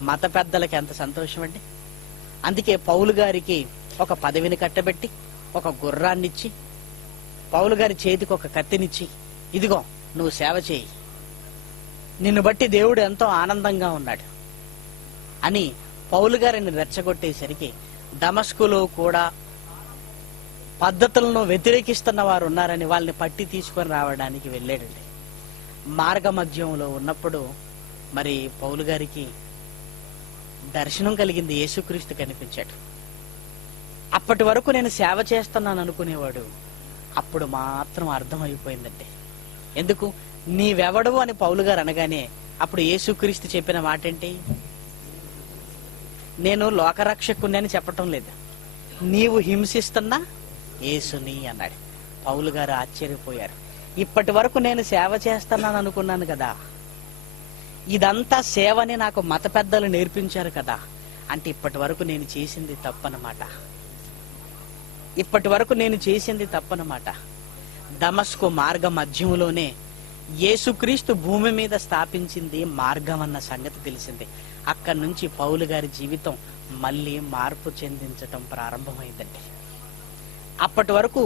మత పెద్దలకి ఎంత సంతోషం అండి. అందుకే పౌలు గారికి ఒక పదవిని కట్టబెట్టి ఒక గుర్రాన్నిచ్చి పౌలు గారి చేతికి ఒక కత్తినిచ్చి, ఇదిగో నువ్వు సేవ చేయి, నిన్ను బట్టి దేవుడు ఎంతో ఆనందంగా ఉన్నాడు అని పౌలు గారిని రెచ్చగొట్టేసరికి దమస్కులో కూడా పద్ధతులను వ్యతిరేకిస్తున్న వారు ఉన్నారని వాళ్ళని పట్టి తీసుకొని రావడానికి వెళ్ళాడండి. మార్గ మధ్యంలో ఉన్నప్పుడు మరి పౌలు గారికి దర్శనం కలిగింది. యేసుక్రీస్తు కనిపించాడు. అప్పటి వరకు నేను సేవ చేస్తున్నాను అనుకునేవాడు. అప్పుడు మాత్రం అర్థమైపోయిందండి. ఎందుకు? నీవెవడవు అని పౌలు గారు అనగానే అప్పుడు యేసుక్రీస్తు చెప్పిన మాట ఏంటి? నేను లోకరక్షకుని అని చెప్పటం లేదు, నీవు హింసిస్తున్నా యేసుని అన్నాడు. పౌలు గారు ఆశ్చర్యపోయారు. ఇప్పటి వరకు నేను సేవ చేస్తున్నాను అనుకున్నాను కదా, ఇదంతా సేవని నాకు మత పెద్దలు నేర్పించారు కదా, అంటే ఇప్పటి వరకు నేను చేసింది తప్పనమాట. ఇప్పటి వరకు నేను చేసింది తప్పనమాట. దమస్కు మార్గ మధ్యంలోనే యేసుక్రీస్తు భూమి మీద స్థాపించింది మార్గం అన్న సంగతి తెలిసింది. అక్కడి నుంచి పౌలు గారి జీవితం మళ్ళీ మార్పు చెందించటం ప్రారంభమైందండి. అప్పటి వరకు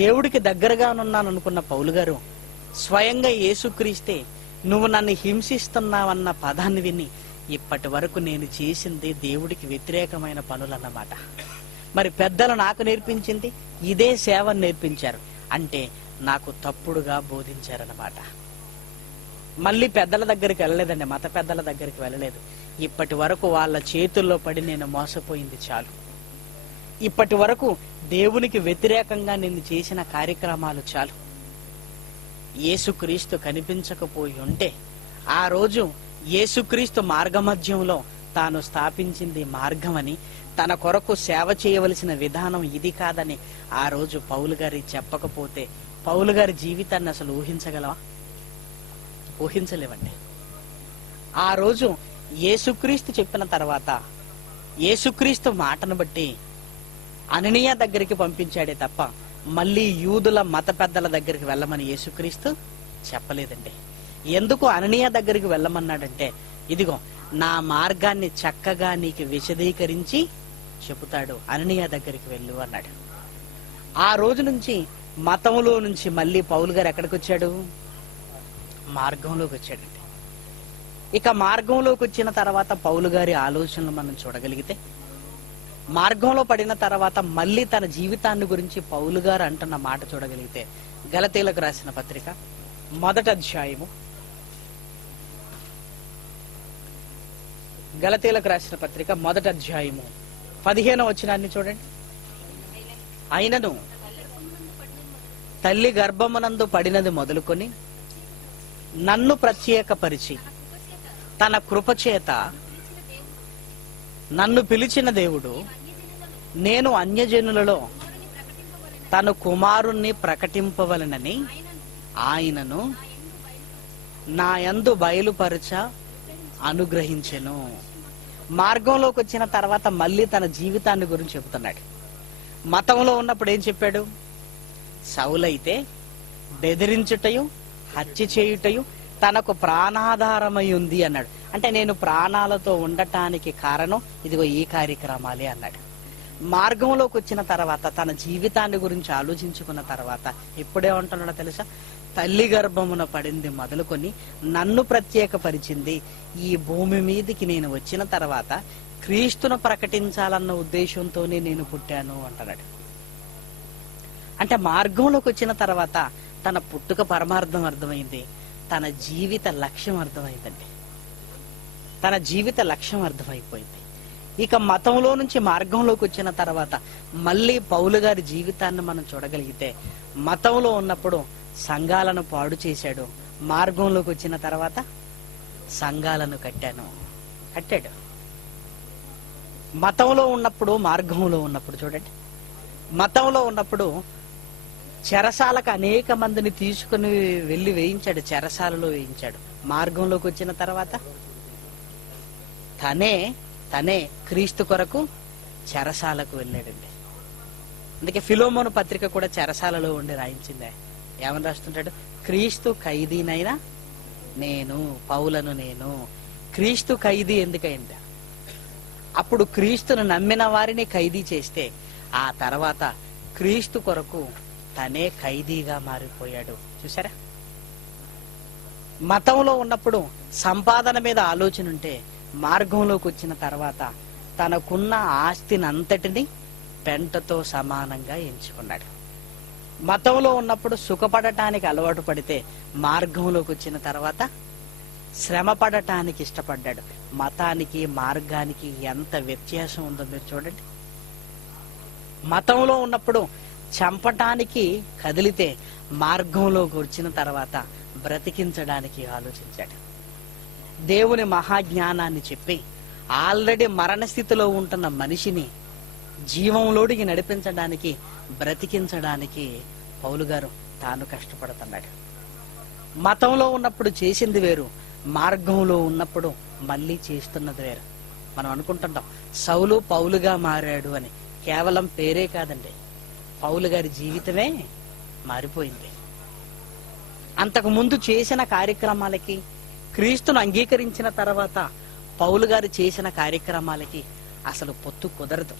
దేవుడికి దగ్గరగానున్నాను అనుకున్న పౌలు గారు స్వయంగా యేసుక్రీస్తే నువ్వు నన్ను హింసిస్తున్నావన్న పదాన్ని విని ఇప్పటి వరకు నేను చేసింది దేవుడికి వ్యతిరేకమైన పనులన్నమాట. మరి పెద్దలు నాకు నేర్పించింది ఇదే సేవను నేర్పించారు అంటే నాకు తప్పుడుగా బోధించారన్నమాట. మళ్ళీ పెద్దల దగ్గరికి వెళ్ళలేదండి, మత పెద్దల దగ్గరికి వెళ్ళలేదు. ఇప్పటి వరకు వాళ్ళ చేతుల్లో పడి నేను మోసపోయింది చాలు. ఇప్పటి వరకు దేవునికి వ్యతిరేకంగా నేను చేసిన కార్యక్రమాలు చాలు. యేసుక్రీస్తు కనిపించకపోయి ఉంటే ఆ రోజు యేసుక్రీస్తు మార్గమధ్యంలో తాను స్థాపించింది మార్గమని, తన కొరకు సేవ చేయవలసిన విధానం ఇది కాదని ఆ రోజు పౌలు గారి చెప్పకపోతే పౌలు గారి జీవితాన్ని అసలు ఊహించగలవా? ఊహించలేవండి. ఆ రోజు యేసుక్రీస్తు చెప్పిన తర్వాత యేసుక్రీస్తు మాటను బట్టి అననీయ దగ్గరికి పంపించాడే తప్ప మళ్ళీ యూదుల మత పెద్దల దగ్గరికి వెళ్ళమని యేసుక్రీస్తు చెప్పలేదండి. ఎందుకు అననీయ దగ్గరికి వెళ్ళమన్నాడంటే, ఇదిగో నా మార్గాన్ని చక్కగా నీకు విశదీకరించి చెబుతాడు, అననీయ దగ్గరికి వెళ్ళు అన్నాడు. ఆ రోజు నుంచి మతంలో నుంచి మళ్ళీ పౌలు గారు ఎక్కడికి వచ్చాడు? మార్గంలోకి వచ్చాడండి. ఇక మార్గంలోకి వచ్చిన తర్వాత పౌలు గారి ఆలోచనలు మనం చూడగలిగితే, మార్గంలో పడిన తర్వాత మళ్ళీ తన జీవితాన్ని గురించి పౌలు గారు అంటున్న మాట చూడగలిగితే, గలతీలకు రాసిన పత్రిక మొదటి అధ్యాయము, గలతీలకు రాసిన పత్రిక మొదటి అధ్యాయము 15వ వచనాన్ని చూడండి. అయినను తల్లి గర్భమునందు పడినది మొదలుకొని నన్ను ప్రత్యేకపరిచి తన కృపచేత నన్ను పిలిచిన దేవుడు నేను అన్యజనులలో తన కుమారుణ్ణి ప్రకటింపవలనని ఆయనను నా యందు బయలుపరచ అనుగ్రహించెను. మార్గంలోకి వచ్చిన తర్వాత మళ్ళీ తన జీవితాన్ని గురించి చెబుతున్నాడు. మతంలో ఉన్నప్పుడు ఏం చెప్పాడు? సౌలైతే బెదిరించుటయు హత్య చేయుటయు తనకు ప్రాణాధారమై ఉంది అన్నాడు. అంటే నేను ప్రాణాలతో ఉండటానికి కారణం ఇదిగో ఈ కార్యక్రమాలే అన్నాడు. మార్గంలోకి వచ్చిన తర్వాత తన జీవితాన్ని గురించి ఆలోచించుకున్న తర్వాత ఇప్పుడేమంటున్నాడో తెలుసా? తల్లి గర్భమున పడింది మొదలుకొని నన్ను ప్రత్యేకపరిచింది. ఈ భూమి మీదకి నేను వచ్చిన తర్వాత క్రీస్తును ప్రకటించాలన్న ఉద్దేశంతోనే నేను పుట్టాను అంటున్నాడు. అంటే మార్గంలోకి వచ్చిన తర్వాత తన పుట్టుక పరమార్థం అర్థమైంది, తన జీవిత లక్ష్యం అర్థమైందండి. తన జీవిత లక్ష్యం అర్థమైపోయింది. ఇక మతంలో నుంచి మార్గంలోకి వచ్చిన తర్వాత మళ్ళీ పౌలు గారి జీవితాన్ని మనం చూడగలిగితే, మతంలో ఉన్నప్పుడు సంఘాలను పాడు చేశాడు, మార్గంలోకి వచ్చిన తర్వాత సంఘాలను కట్టాడు. మతంలో ఉన్నప్పుడు మార్గంలో ఉన్నప్పుడు చూడండి, మతంలో ఉన్నప్పుడు చెరసాలకు అనేక మందిని తీసుకుని వెళ్ళి వేయించాడు, చెరసాలలో వేయించాడు. మార్గంలోకి వచ్చిన తర్వాత తనే క్రీస్తు కొరకు చెరసాలకు వెళ్ళాడండి. అందుకే ఫిలోమోను పత్రిక కూడా చెరసాలలో ఉండి రాయించిందే. ఏమని రాస్తుంటాడు? క్రీస్తు ఖైదీనైనా పౌలను నేను. క్రీస్తు ఖైదీ ఎందుకైందా? అప్పుడు క్రీస్తును నమ్మిన వారిని ఖైదీ చేస్తే ఆ తర్వాత క్రీస్తు కొరకు తనే ఖైదీగా మారిపోయాడు. చూసారా? మతంలో ఉన్నప్పుడు సంపాదన మీద ఆలోచన ఉంటే మార్గంలోకి వచ్చిన తర్వాత తనకున్న ఆస్తిని అంతటిని పెంటతో సమానంగా ఎంచుకున్నాడు. మతంలో ఉన్నప్పుడు సుఖపడటానికి అలవాటు పడితే మార్గంలోకి వచ్చిన తర్వాత శ్రమ పడటానికి ఇష్టపడ్డాడు. మతానికి మార్గానికి ఎంత వ్యత్యాసం ఉందో మీరు చూడండి. మతంలో ఉన్నప్పుడు చంపటానికి కదిలితే మార్గంలోకి వచ్చిన తర్వాత బ్రతికించడానికి ఆలోచించాడు. దేవుని మహాజ్ఞానాన్ని చెప్పి ఆల్రెడీ మరణ స్థితిలో ఉంటున్న మనిషిని జీవంలోడికి నడిపించడానికి, బ్రతికించడానికి పౌలు గారు తాను కష్టపడుతున్నాడు. మతంలో ఉన్నప్పుడు చేసింది వేరు, మార్గంలో ఉన్నప్పుడు మళ్ళీ చేస్తున్నది వేరు. మనం అనుకుంటుంటాం సౌలు పౌలుగా మారాడు అని. కేవలం పేరే కాదండి, పౌలు గారి జీవితమే మారిపోయింది. అంతకు ముందు చేసిన కార్యక్రమాలకి, క్రీస్తును అంగీకరించిన తర్వాత పౌలు గారు చేసిన కార్యక్రమాలకి అసలు పొత్తు కుదరదు.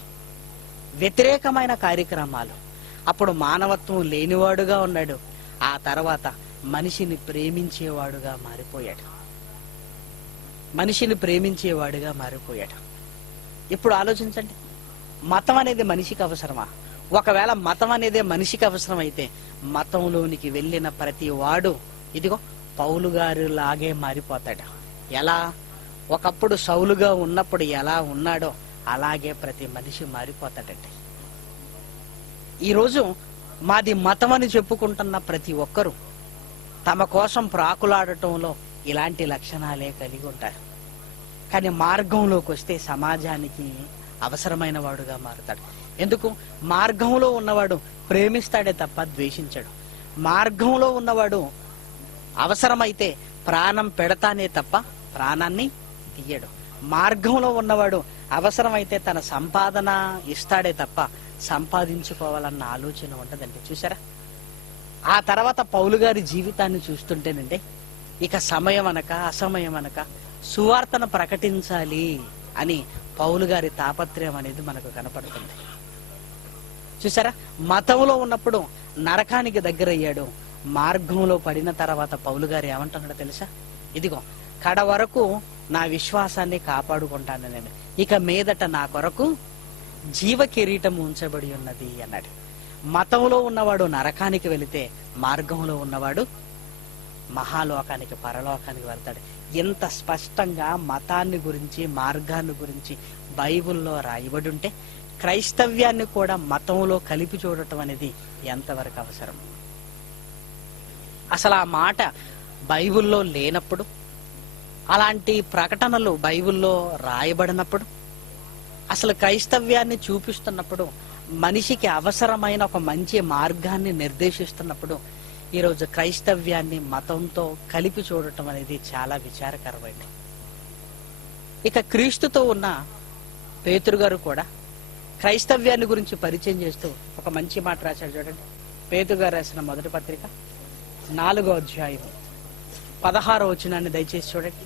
వ్యతిరేకమైన కార్యక్రమాలు. అప్పుడు మానవత్వం లేనివాడుగా ఉన్నాడు, ఆ తర్వాత మనిషిని ప్రేమించేవాడుగా మారిపోయాడు. ఇప్పుడు ఆలోచించండి, మతం అనేది మనిషికి అవసరమా? ఒకవేళ మతం అనేది మనిషికి అవసరమైతే మతంలోనికి వెళ్ళిన ప్రతి వాడు ఇదిగో పౌలు గారు లాగే మారిపోతాడు. ఎలా? ఒకప్పుడు సౌలుగా ఉన్నప్పుడు ఎలా ఉన్నాడో అలాగే ప్రతి మనిషి మారిపోతాడండి. ఈరోజు మాది మతం అని చెప్పుకుంటున్న ప్రతి ఒక్కరూ తమ కోసం ప్రాకులాడటంలో ఇలాంటి లక్షణాలే కలిగి ఉంటారు. కానీ మార్గంలోకి వస్తే సమాజానికి అవసరమైన వాడుగా మారుతాడు. ఎందుకు? మార్గంలో ఉన్నవాడు ప్రేమిస్తాడే తప్ప ద్వేషించడు. మార్గంలో ఉన్నవాడు అవసరమైతే ప్రాణం పెడతానే తప్ప ప్రాణాన్ని తీయడు. మార్గంలో ఉన్నవాడు అవసరమైతే తన సంపాదన ఇస్తాడే తప్ప సంపాదించుకోవాలన్న ఆలోచన ఉండదండి. చూసారా? ఆ తర్వాత పౌలు గారి జీవితాన్ని చూస్తుంటేనండి, ఇక సమయం అనక అసమయం అనక సువార్తను ప్రకటించాలి అని పౌలు గారి తాపత్రయం అనేది మనకు కనపడుతుంది. చూసారా? మతంలో ఉన్నప్పుడు నరకానికి దగ్గరయ్యాడు, మార్గంలో పడిన తర్వాత పౌలు గారు ఏమంటున్నాడో తెలుసా? ఇదిగో కడ వరకు నా విశ్వాసాన్ని కాపాడుకుంటాను నేను, ఇక మీదట నా కొరకు జీవ కిరీటం ఉంచబడి ఉన్నది అన్నాడు. మతంలో ఉన్నవాడు నరకానికి వెళితే మార్గంలో ఉన్నవాడు మహాలోకానికి, పరలోకానికి వెళ్తాడు. ఎంత స్పష్టంగా మతాన్ని గురించి, మార్గాన్ని గురించి బైబిల్లో రాయబడి ఉంటే క్రైస్తవ్యాన్ని కూడా మతంలో కలిపి చూడటం అనేది ఎంతవరకు అవసరం? అసలు ఆ మాట బైబిల్లో లేనప్పుడు, అలాంటి ప్రకటనలు బైబిల్లో రాయబడినప్పుడు, అసలు క్రైస్తవ్యాన్ని చూపిస్తున్నప్పుడు, మనిషికి అవసరమైన ఒక మంచి మార్గాన్ని నిర్దేశిస్తున్నప్పుడు ఈరోజు క్రైస్తవ్యాన్ని మతంతో కలిపి చూడటం అనేది చాలా విచారకరమైంది. ఇక క్రీస్తుతో ఉన్న పేతురు గారు కూడా క్రైస్తవ్యాన్ని గురించి పరిచయం చేస్తూ ఒక మంచి మాట రాశాడు చూడండి. పేతురు గారు రాసిన మొదటి పత్రిక 4వ అధ్యాయం 16వ వచనాన్ని దయచేసి చూడండి.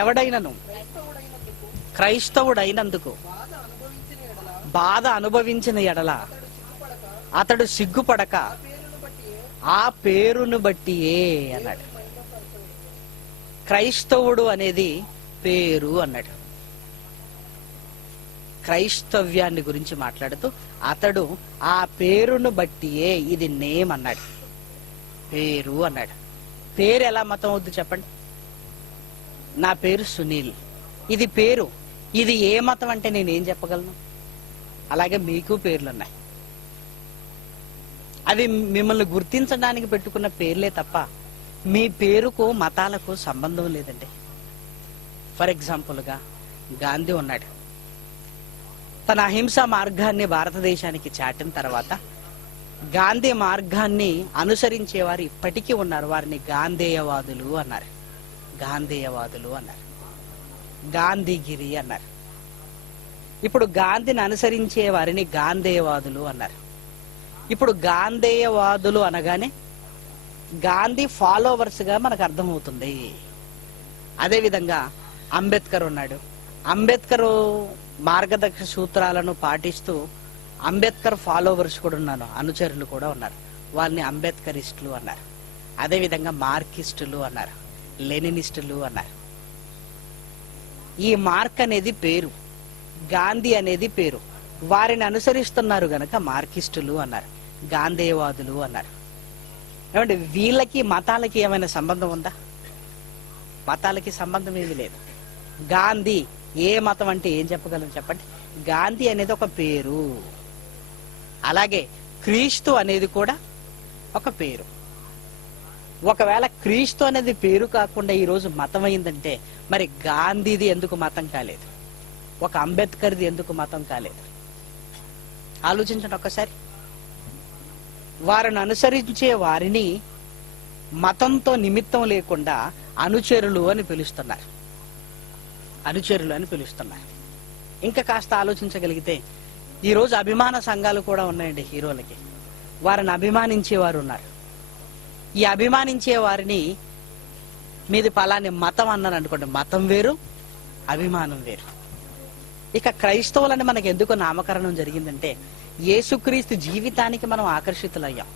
ఎవడైనను క్రైస్తవుడైనందుకు బాధ అనుభవించిన ఎడల అతడు సిగ్గుపడక ఆ పేరును బట్టియే అన్నాడు. క్రైస్తవుడు అనేది పేరు అన్నాడు. క్రైస్తవ్యాన్ని గురించి మాట్లాడుతూ అతడు ఆ పేరును బట్టియే, ఇది నేమ్ అన్నాడు, పేరు అన్నాడు. పేరు ఎలా మతం అవుద్ది చెప్పండి? నా పేరు సునీల్, ఇది పేరు. ఇది ఏ మతం అంటే నేనేం చెప్పగలను? అలాగే మీకు పేర్లు ఉన్నాయి. అవి మిమ్మల్ని గుర్తించడానికి పెట్టుకున్న పేర్లే తప్ప మీ పేరుకు మతాలకు సంబంధం లేదండి. ఫర్ ఎగ్జాంపుల్గా గాంధీ ఉన్నాడు. తన అహింసా మార్గాన్ని భారతదేశానికి చాటిన తర్వాత గాంధీ మార్గాన్ని అనుసరించేవారు ఇప్పటికీ ఉన్నారు. వారిని గాంధేయవాదులు అన్నారు, గాంధేయవాదులు అన్నారు, గాంధీగిరి అన్నారు. ఇప్పుడు గాంధీని అనుసరించే వారిని గాంధేయవాదులు అన్నారు. ఇప్పుడు గాంధేయవాదులు అనగానే గాంధీ ఫాలోవర్స్ గా మనకు అర్థమవుతుంది. అదేవిధంగా అంబేద్కర్ ఉన్నాడు. అంబేద్కర్ మార్గదర్శక సూత్రాలను పాటిస్తూ అంబేద్కర్ ఫాలోవర్స్ కూడా ఉన్నారు, అనుచరులు కూడా ఉన్నారు. వాళ్ళని అంబేద్కరిస్టులు అన్నారు. అదేవిధంగా మార్కిస్టులు అన్నారు, లెనినిస్టులు అన్నారు. ఈ మార్క్ అనేది పేరు, గాంధీ అనేది పేరు. వారిని అనుసరిస్తున్నారు గనక మార్కిస్టులు అన్నారు, గాంధేయవాదులు అన్నారు. ఏమంటే వీళ్ళకి మతాలకి ఏమైనా సంబంధం ఉందా? మతాలకి సంబంధం ఏమీ లేదు. గాంధీ ఏ మతం అంటే ఏం చెప్పగలం చెప్పండి? గాంధీ అనేది ఒక పేరు. అలాగే క్రీస్తు అనేది కూడా ఒక పేరు. ఒకవేళ క్రీస్తు అనేది పేరు కాకుండా ఈరోజు మతం అయిందంటే మరి గాంధీది ఎందుకు మతం కాలేదు? ఒక అంబేద్కర్ది ఎందుకు మతం కాలేదు? ఆలోచించండి ఒక్కసారి. వారిని అనుసరించే వారిని మతంతో నిమిత్తం లేకుండా అనుచరులు అని పిలుస్తున్నారు, అనుచరులు అని పిలుస్తున్నారు. ఇంకా కాస్త ఆలోచించగలిగితే ఈరోజు అభిమాన సంఘాలు కూడా ఉన్నాయండి హీరోలకి. వారిని అభిమానించే వారు ఉన్నారు. ఈ అభిమానించే వారిని మీది పలాని మతం అన్నారు అనుకోండి, మతం వేరు, అభిమానం వేరు. ఇక క్రైస్తవులని మనకు ఎందుకు నామకరణం జరిగిందంటే యేసుక్రీస్తు జీవితానికి మనం ఆకర్షితులయ్యాం.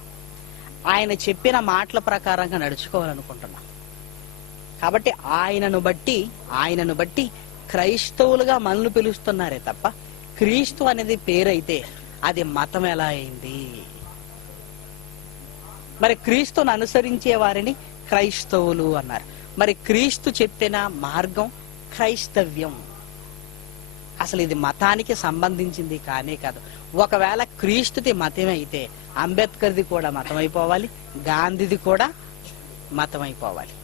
ఆయన చెప్పిన మాటల ప్రకారంగా నడుచుకోవాలనుకుంటున్నాం. కాబట్టి ఆయనను బట్టి క్రైస్తవులుగా మనల్ని పిలుస్తున్నారే తప్ప క్రీస్తు అనేది పేరైతే అది మతం ఎలా అయింది? మరి క్రీస్తును అనుసరించే వారిని క్రైస్తవులు అన్నారు. మరి క్రీస్తు చెప్పిన మార్గం క్రైస్తవ్యం. అసలు ఇది మతానికి సంబంధించింది కానే కాదు. ఒకవేళ క్రీస్తుది మతమే అయితే అంబేద్కర్ది కూడా మతం అయిపోవాలి, గాంధీది కూడా మతం అయిపోవాలి.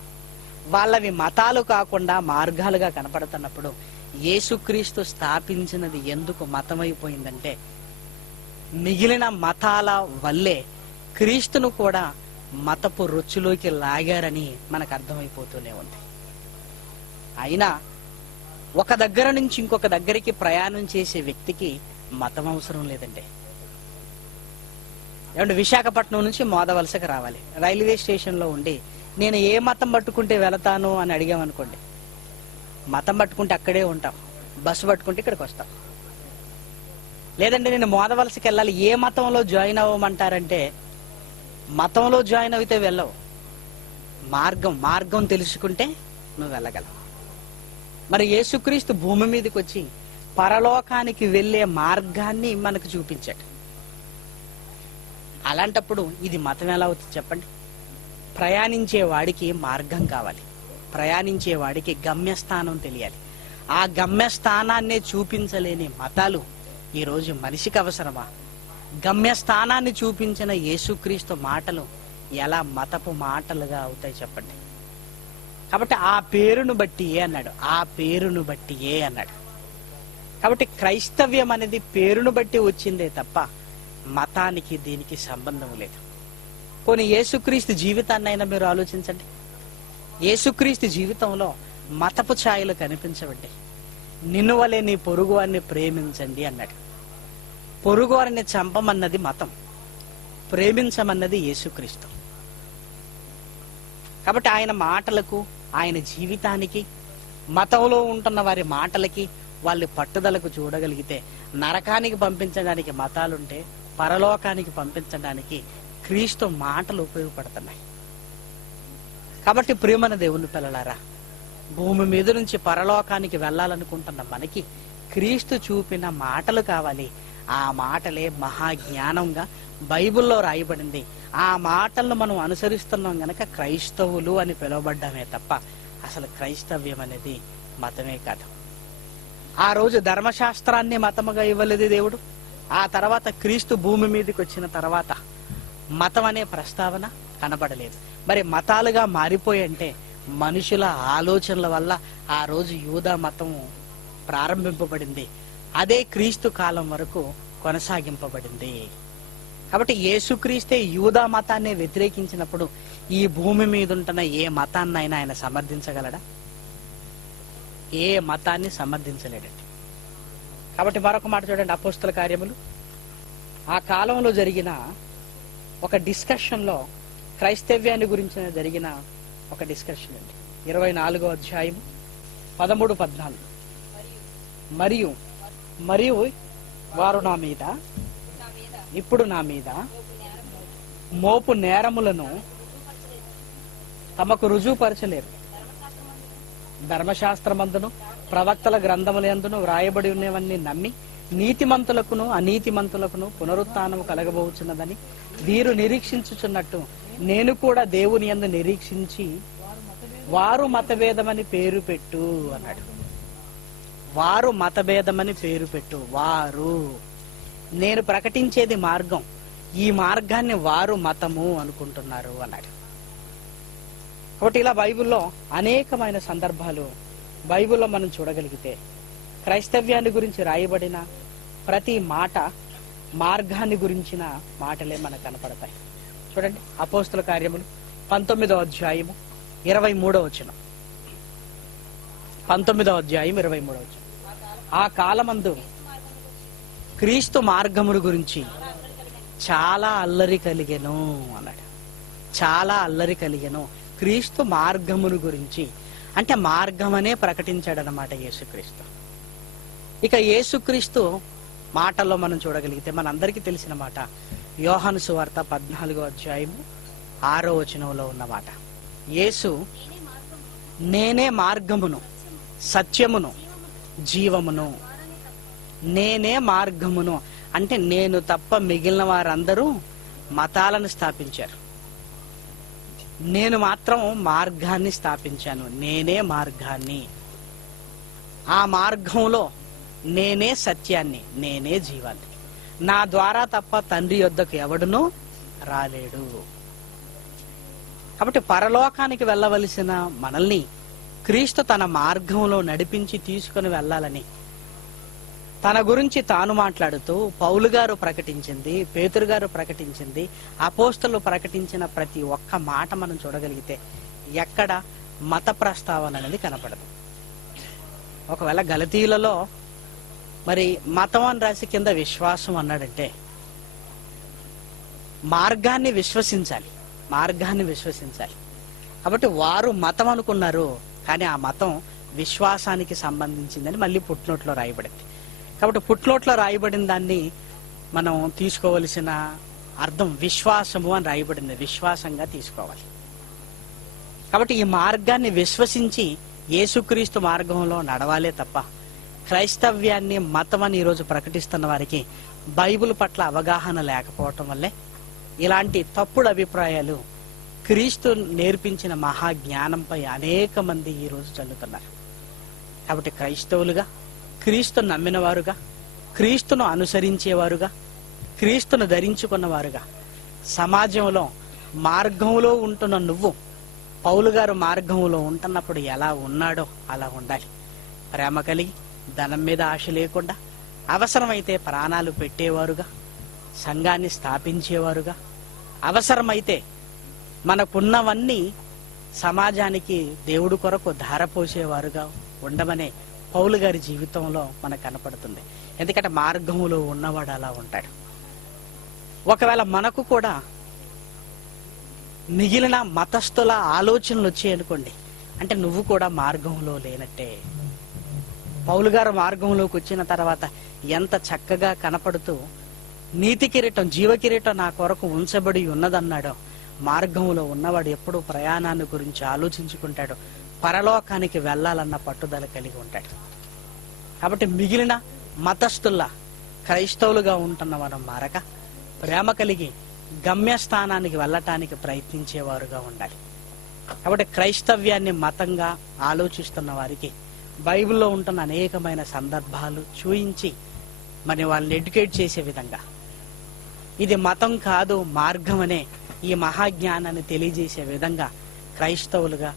వాళ్ళవి మతాలు కాకుండా మార్గాలుగా కనపడుతున్నప్పుడు యేసుక్రీస్తు స్థాపించినది ఎందుకు మతమైపోయిందంటే మిగిలిన మతాల వల్లే క్రీస్తును కూడా మతపు రుచిలోకి లాగారని మనకు అర్థమైపోతూనే ఉంది. అయినా ఒక దగ్గర నుంచి ఇంకొక దగ్గరికి ప్రయాణం చేసే వ్యక్తికి మతం అవసరం లేదండి. ఏమంటే విశాఖపట్నం నుంచి మోదవలసకి రావాలి, రైల్వే స్టేషన్ లో ఉండి నేను ఏ మతం పట్టుకుంటే వెళతాను అని అడిగామనుకోండి, మతం పట్టుకుంటే అక్కడే ఉంటాం, బస్సు పట్టుకుంటే ఇక్కడికి వస్తాం. లేదంటే నేను మోదవలసకి వెళ్ళాలి, ఏ మతంలో జాయిన్ అవ్వమంటారంటే మతంలో జాయిన్ అయితే వెళ్ళవు, మార్గం తెలుసుకుంటే నువ్వు వెళ్ళగలవు. మరి యేసుక్రీస్తు భూమి మీదకి వచ్చి పరలోకానికి వెళ్ళే మార్గాన్ని మనకు చూపించాడు. అలాంటప్పుడు ఇది మతం ఎలా అవుతుంది చెప్పండి? ప్రయాణించే వాడికి మార్గం కావాలి, ప్రయాణించే వాడికి గమ్యస్థానం తెలియాలి. ఆ గమ్యస్థానాన్నే చూపించలేని మతాలు ఈరోజు మనిషికి అవసరమా? గమ్యస్థానాన్ని చూపించిన యేసుక్రీస్తు మాటలు ఎలా మతపు మాటలుగా అవుతాయి చెప్పండి? కాబట్టి ఆ పేరును బట్టి ఏ అన్నాడు, ఆ పేరును బట్టి ఏ అన్నాడు. కాబట్టి క్రైస్తవ్యం అనేది పేరును బట్టి వచ్చిందే తప్ప మతానికి దీనికి సంబంధం లేదు. కొన్ని యేసుక్రీస్తు జీవితాన్ని అయినా మీరు ఆలోచించండి. యేసుక్రీస్తు జీవితంలో మతపు ఛాయలు కనిపించవండి. నిన్ను వలె నీ పొరుగు వారిని ప్రేమించండి అన్నాడు. పొరుగు వారిని చంపమన్నది మతం, ప్రేమించమన్నది యేసుక్రీస్తు. కాబట్టి ఆయన మాటలకు, ఆయన జీవితానికి, మతంలో ఉంటున్న వారి మాటలకి, వాళ్ళ పట్టుదలకు చూడగలిగితే నరకానికి పంపించడానికి మతాలుంటే పరలోకానికి పంపించడానికి క్రీస్తు మాటలు ఉపయోగపడుతున్నాయి. కాబట్టి ప్రియమైన దేవుని పిల్లలారా, భూమి మీద నుంచి పరలోకానికి వెళ్ళాలనుకుంటున్న మనకి క్రీస్తు చూపిన మాటలు కావాలి. ఆ మాటలే మహాజ్ఞానంగా బైబిల్లో రాయబడింది. ఆ మాటలను మనం అనుసరిస్తున్నాం గనక క్రైస్తవులు అని పిలువబడ్డామే తప్ప అసలు క్రైస్తవ్యం అనేది మతమే కాదు. ఆ రోజు ధర్మశాస్త్రాన్ని మతముగా ఇవ్వలేదు దేవుడు. ఆ తర్వాత క్రీస్తు భూమి మీదకి వచ్చిన తర్వాత మతం అనే ప్రస్తావన కనబడలేదు. మరి మతాలుగా మారిపోయంటే మనుషుల ఆలోచనల వల్ల ఆ రోజు యూదా మతం ప్రారంభింపబడింది. అదే క్రీస్తు కాలం వరకు కొనసాగింపబడింది. కాబట్టి యేసుక్రీస్తే యూదా మతాన్ని వ్యతిరేకించినప్పుడు ఈ భూమి మీద ఉంటున్న ఏ మతాన్నైనా ఆయన సమర్థించగలడా? ఏ మతాన్ని సమర్థించలేడండి. కాబట్టి మరొక మాట చూడండి, అపోస్తల కార్యములు ఆ కాలంలో జరిగిన ఒక డిస్కషన్లో క్రైస్తవ్యాన్ని గురించి జరిగిన ఒక డిస్కషన్ అండి. 24వ అధ్యాయము 13-14. మరియు మరియు వారు నా మీద ఇప్పుడు నా మీద మోపు నేరములను తమకు రుజువుపరచలేరు. ధర్మశాస్త్రమందును ప్రవక్తల గ్రంథములందును వ్రాయబడి ఉన్నవన్నీ నమ్మి నీతిమంతులకును అనీతిమంతులకును పునరుత్థానము కలగబోచున్నదని వీరు నిరీక్షించుచున్నట్టు నేను కూడా దేవుని యందు నిరీక్షించి వారు మతభేదమని పేరు పెట్టు అన్నాడు. వారు మతభేదమని పేరు పెట్టు. వారు, నేను ప్రకటించేది మార్గం, ఈ మార్గాన్ని వారు మతము అనుకుంటున్నారు అన్నాడు. కాబట్టి ఇలా బైబిల్లో అనేకమైన సందర్భాలు బైబిల్లో మనం చూడగలిగితే క్రైస్తవ్యాన్ని గురించి రాయబడిన ప్రతి మాట మార్గాన్ని గురించిన మాటలే మనకు కనపడతాయి. చూడండి, అపోస్తల కార్యములు 19వ అధ్యాయము 23వ వచనం. 19వ అధ్యాయం 23వ వచనం. ఆ కాలమందు క్రీస్తు మార్గమును గురించి చాలా అల్లరి కలిగెను అన్నాడు. చాలా అల్లరి కలిగెను. క్రీస్తు మార్గమును గురించి అంటే మార్గమనే ప్రకటించాడు అన్నమాట యేసుక్రీస్తు. ఇక యేసుక్రీస్తు మాటల్లో మనం చూడగలిగితే మనందరికీ తెలిసిన మాట యోహాను సువార్త 14వ అధ్యాయము 6వ వచనంలో ఉన్న మాట. యేసు నేనే మార్గమును సత్యమును జీవమును. నేనే మార్గమును అంటే నేను తప్ప మిగిలిన వారందరూ మతాలను స్థాపించారు, నేను మాత్రం మార్గాన్ని స్థాపించాను. నేనే మార్గాన్ని, ఆ మార్గంలో నేనే సత్యాన్ని, నేనే జీవాన్ని. నా ద్వారా తప్ప తండ్రి యొద్దకు ఎవడునూ రాలేడు. కాబట్టి పరలోకానికి వెళ్ళవలసిన మనల్ని క్రీస్తు తన మార్గంలో నడిపించి తీసుకుని వెళ్ళాలని తన గురించి తాను మాట్లాడుతూ పౌలు గారు ప్రకటించింది, పేతురు గారు ప్రకటించింది, అపోస్తలు ప్రకటించిన ప్రతి ఒక్క మాట మనం చూడగలిగితే ఎక్కడ మత ప్రస్తావన అనేది కనపడదు. ఒకవేళ గలతీయులలో మరి మతం అని రాసి కింద విశ్వాసం అన్నాడంటే మార్గాన్ని విశ్వసించాలి, మార్గాన్ని విశ్వసించాలి. కాబట్టి వారు మతం అనుకున్నారు, కానీ ఆ మతం విశ్వాసానికి సంబంధించిందని మళ్ళీ పుట్నోట్లో రాయబడింది. కాబట్టి పుట్నోట్లో రాయబడిన దాన్ని మనం తీసుకోవలసిన అర్థం విశ్వాసము అని రాయబడింది, విశ్వాసంగా తీసుకోవాలి. కాబట్టి ఈ మార్గాన్ని విశ్వసించి యేసుక్రీస్తు మార్గంలో నడవాలే తప్ప క్రైస్తవ్యాన్ని మతం అని ఈరోజు ప్రకటిస్తున్న వారికి బైబిల్ పట్ల అవగాహన లేకపోవటం వల్లే ఇలాంటి తప్పుడు అభిప్రాయాలు క్రీస్తు నేర్పించిన మహాజ్ఞానంపై అనేక మంది ఈరోజు చల్లుతున్నారు. కాబట్టి క్రైస్తవులుగా, క్రీస్తు నమ్మిన వారుగా, క్రీస్తును అనుసరించేవారుగా, క్రీస్తును ధరించుకున్నవారుగా సమాజంలో మార్గంలో ఉంటున్న నువ్వు పౌలు గారు మార్గంలో ఉంటున్నప్పుడు ఎలా ఉన్నాడో అలా ఉండాలి. ప్రేమ కలిగి, ధనం మీద ఆశ లేకుండా, అవసరమైతే ప్రాణాలు పెట్టేవారుగా, సంఘాన్ని స్థాపించేవారుగా, అవసరమైతే మనకున్నవన్నీ సమాజానికి దేవుడి కొరకు ధారపోసేవారుగా ఉండమనే పౌలు గారి జీవితంలో మనకు కనపడుతుంది. ఎందుకంటే మార్గములో ఉన్నవాడు అలా ఉంటాడు. ఒకవేళ మనకు కూడా మిగిలిన మతస్థుల ఆలోచనలు వచ్చాయనుకోండి, అంటే నువ్వు కూడా మార్గంలో లేనట్టే. పౌలు గారు మార్గంలోకి వచ్చిన తర్వాత ఎంత చక్కగా కనపడుతూ నీతి కిరీటం, జీవ కిరీటం నా కొరకు ఉంచబడి ఉన్నదన్నాడో, మార్గంలో ఉన్నవాడు ఎప్పుడూ ప్రయాణాన్ని గురించి ఆలోచించుకుంటాడు, పరలోకానికి వెళ్ళాలన్న పట్టుదల కలిగి ఉంటాడు. కాబట్టి మిగిలిన మతస్థుల్లా క్రైస్తవులుగా ఉంటున్న మనం మారక ప్రేమ కలిగి గమ్యస్థానానికి వెళ్ళటానికి ప్రయత్నించేవారుగా ఉండాలి. కాబట్టి క్రైస్తవ్యాన్ని మతంగా ఆలోచిస్తున్న వారికి బైబిల్లో ఉంటున్న అనేకమైన సందర్భాలు చూయించి మరి వాళ్ళని ఎడ్యుకేట్ చేసే విధంగా, ఇది మతం కాదు మార్గం అనే ఈ మహాజ్ఞానాన్ని తెలియజేసే విధంగా క్రైస్తవులుగా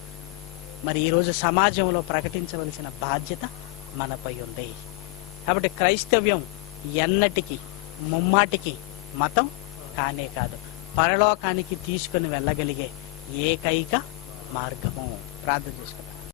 మరి ఈరోజు సమాజంలో ప్రకటించవలసిన బాధ్యత మనపై ఉంది. కాబట్టి క్రైస్తవ్యం ఎన్నటికి ముమ్మాటికి మతం కానే కాదు, పరలోకానికి తీసుకుని వెళ్ళగలిగే ఏకైక మార్గము. ప్రార్థన చేసుకుందాం.